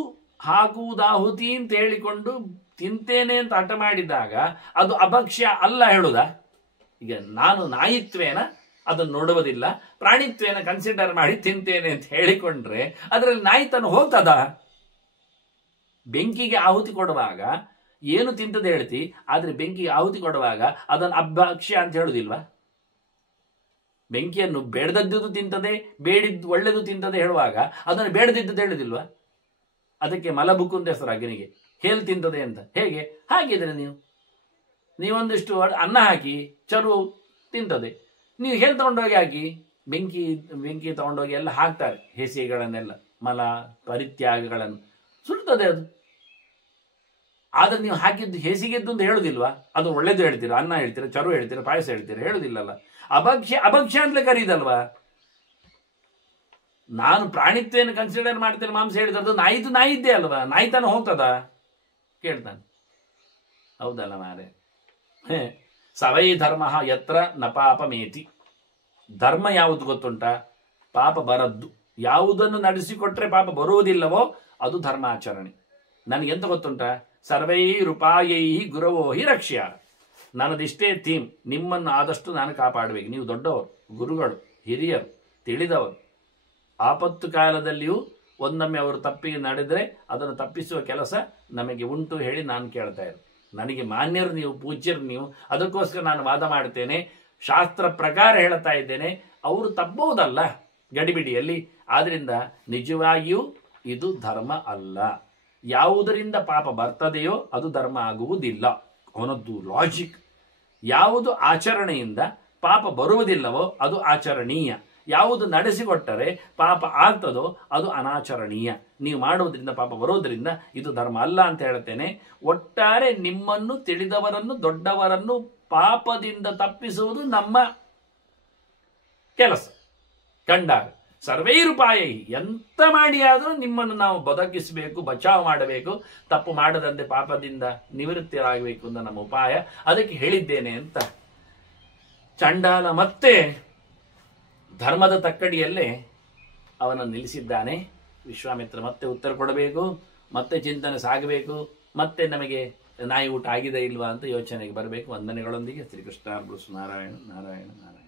ಹಾಕುವುದಾಹುತಿ ಅಂತ ಹೇಳಿಕೊಂಡು ತಿಂತೇನೆ ಅಂತ ಹಠ ಮಾಡಿದಾಗ ಅದು ಅಭಕ್ಷ್ಯ ಅಲ್ಲ ಹೇಳುದ? ಈಗ ನಾನು ನಾಯಿತ್ವೇನ ಅದನ್ನು ನೋಡುವುದಿಲ್ಲ, ಪ್ರಾಣಿತ್ವೇನ ಕನ್ಸಿಡರ್ ಮಾಡಿ ತಿಂತೇನೆ ಅಂತ ಹೇಳಿಕೊಂಡ್ರೆ ಅದರಲ್ಲಿ ನಾಯಿತನ ಹೋಗ್ತದ? ಬೆಂಕಿಗೆ ಆಹುತಿ ಕೊಡುವಾಗ ಏನು ತಿಂತದೆ ಹೇಳ್ತಿ, ಆದ್ರೆ ಬೆಂಕಿಗೆ ಆಹುತಿ ಕೊಡುವಾಗ ಅದನ್ನು ಅಭಕ್ಷ್ಯ ಅಂತ ಹೇಳುದಿಲ್ವಾ? ಬೆಂಕಿಯನ್ನು ಬೇಡದದ್ದು ತಿಂತದೆ, ಬೇಡಿದ್ದು ಒಳ್ಳೆದು ತಿಂತದೆ ಹೇಳುವಾಗ ಅದನ್ನು ಬೇಡದಿದ್ದದ್ದು ಹೇಳುದಿಲ್ವಾ? ಅದಕ್ಕೆ ಮಲಬುಕ್ಕು ಅಂತ ಹೆಸರು ಅಗ್ನಿಗೆ, ಹೇಲ್ ತಿಂತದೆ ಅಂತ. ಹೇಗೆ? ಹಾಗಿದ್ರೆ ನೀವೊಂದಿಷ್ಟು ಅನ್ನ ಹಾಕಿ ಚರು ತಿಂತದೆ, ನೀವು ಹೇಲ್ ತಗೊಂಡೋಗಿ ಹಾಕಿ ಬೆಂಕಿ ತಗೊಂಡೋಗಿ ಎಲ್ಲ ಹಾಕ್ತಾರೆ, ಹೇಸಿಗೆಗಳನ್ನೆಲ್ಲ, ಮಲ ಪರಿತ್ಯಾಗಗಳನ್ನು ಸುಡ್ತದೆ ಅದು. ಆದ್ರೆ ನೀವು ಹಾಕಿದ್ದು ಹೇಸಿಗೆದ್ದು ಅಂತ ಹೇಳುದಿಲ್ವಾ? ಅದು ಒಳ್ಳೇದು ಹೇಳ್ತೀರಾ, ಅನ್ನ ಹೇಳ್ತೀರಾ, ಚರು ಹೇಳ್ತೀರಾ, ಪಾಯಸ ಹೇಳ್ತೀರಾ, ಹೇಳುದಿಲ್ಲಲ್ಲ. ಅಭಕ್ಷ್ಯ ಅಂತಲೇ ಕರೀದಲ್ವಾ? ನಾನು ಪ್ರಾಣಿತ್ವೇನ ಕನ್ಸಿಡರ್ ಮಾಡ್ತೇನೆ ಮಾಂಸ ಹೇಳಿದ್ದು, ನಾಯಿದ್ದೇ ಅಲ್ವಾ? ನಾಯಿತನ ಹೋಗ್ತದ ಕೇಳ್ತಾನೆ. ಹೌದಲ್ಲ ಮಾರೆ? ಸವೈ ಧರ್ಮ ಯತ್ರ ನ ಪಾಪಮೇತಿ. ಧರ್ಮ ಯಾವುದು ಗೊತ್ತುಂಟ? ಪಾಪ ಬರದ್ದು ಯಾವುದನ್ನು ನಡೆಸಿಕೊಟ್ರೆ ಪಾಪ ಬರುವುದಿಲ್ಲವೋ ಅದು ಧರ್ಮಾಚರಣೆ. ನನಗೆಂತ ಗೊತ್ತುಂಟ, ಸರ್ವೈರುಪಾಯೈ ಗುರವೋ ಹಿ ರಕ್ಷ್ಯ. ನನ್ನದಿಷ್ಟೇ ಥೀಮ್, ನಿಮ್ಮನ್ನು ಆದಷ್ಟು ನಾನು ಕಾಪಾಡಬೇಕು. ನೀವು ದೊಡ್ಡವರು, ಗುರುಗಳು, ಹಿರಿಯರು, ತಿಳಿದವರು. ಆಪತ್ತು ಕಾಲದಲ್ಲಿಯೂ ಒಂದೊಮ್ಮೆ ಅವರು ತಪ್ಪಿಗೆ ನಡೆದರೆ ಅದನ್ನು ತಪ್ಪಿಸುವ ಕೆಲಸ ನಮಗೆ ಉಂಟು ಹೇಳಿ ನಾನು ಕೇಳ್ತಾ ಇರೋದು. ನನಗೆ ಮಾನ್ಯರು ನೀವು, ಪೂಜ್ಯರು ನೀವು, ಅದಕ್ಕೋಸ್ಕರ ನಾನು ವಾದ ಮಾಡ್ತೇನೆ, ಶಾಸ್ತ್ರ ಪ್ರಕಾರ ಹೇಳ್ತಾ ಇದ್ದೇನೆ. ಅವರು ತಪ್ಪಬಹುದಲ್ಲ ಗಡಿಬಿಡಿಯಲ್ಲಿ. ಆದ್ರಿಂದ ನಿಜವಾಗಿಯೂ ಇದು ಧರ್ಮ ಅಲ್ಲ. ಯಾವುದರಿಂದ ಪಾಪ ಬರ್ತದೆಯೋ ಅದು ಧರ್ಮ ಆಗುವುದಿಲ್ಲ, ಅವನದ್ದು ಲಾಜಿಕ್. ಯಾವುದು ಆಚರಣೆಯಿಂದ ಪಾಪ ಬರುವುದಿಲ್ಲವೋ ಅದು ಆಚರಣೀಯ. ಯಾವುದು ನಡೆಸಿಕೊಟ್ಟರೆ ಪಾಪ ಆಗ್ತದೋ ಅದು ಅನಾಚರಣೀಯ. ನೀವು ಮಾಡುವುದರಿಂದ ಪಾಪ ಬರುವುದರಿಂದ ಇದು ಧರ್ಮ ಅಲ್ಲ ಅಂತ ಹೇಳ್ತೇನೆ. ಒಟ್ಟಾರೆ ನಿಮ್ಮನ್ನು, ತಿಳಿದವರನ್ನು, ದೊಡ್ಡವರನ್ನು ಪಾಪದಿಂದ ತಪ್ಪಿಸುವುದು ನಮ್ಮ ಕೆಲಸ. ಕಂಡಾಗ ಸರ್ವೈರುಪಾಯೈ, ಎಂತ ಮಾಡಿ ಆದರೂ ನಿಮ್ಮನ್ನು ನಾವು ಬದುಕಿಸಬೇಕು, ಬಚಾವ್ ಮಾಡಬೇಕು, ತಪ್ಪು ಮಾಡದಂತೆ ಪಾಪದಿಂದ ನಿವೃತ್ತಿಯಾಗಬೇಕು ಅಂತ ನಮ್ಮ ಉಪಾಯ. ಅದಕ್ಕೆ ಹೇಳಿದ್ದೇನೆ ಅಂತ ಚಂಡಾಲ ಮತ್ತೆ ಧರ್ಮದ ತಕ್ಕಡಿಯಲ್ಲೇ ಅವನನ್ನು ನಿಲ್ಲಿಸಿದ್ದಾನೆ. ವಿಶ್ವಾಮಿತ್ರ ಮತ್ತೆ ಉತ್ತರ ಕೊಡಬೇಕು, ಮತ್ತೆ ಚಿಂತನೆ ಸಾಗಬೇಕು, ಮತ್ತೆ ನಮಗೆ ನಾಯಿ ಊಟ ಆಗಿದೆ ಇಲ್ವಾ ಅಂತ ಯೋಚನೆಗೆ ಬರಬೇಕು. ವಂದನೆಗಳೊಂದಿಗೆ ಶ್ರೀಕೃಷ್ಣ ನಾರಾಯಣ ನಾರಾಯಣ ನಾರಾಯಣ.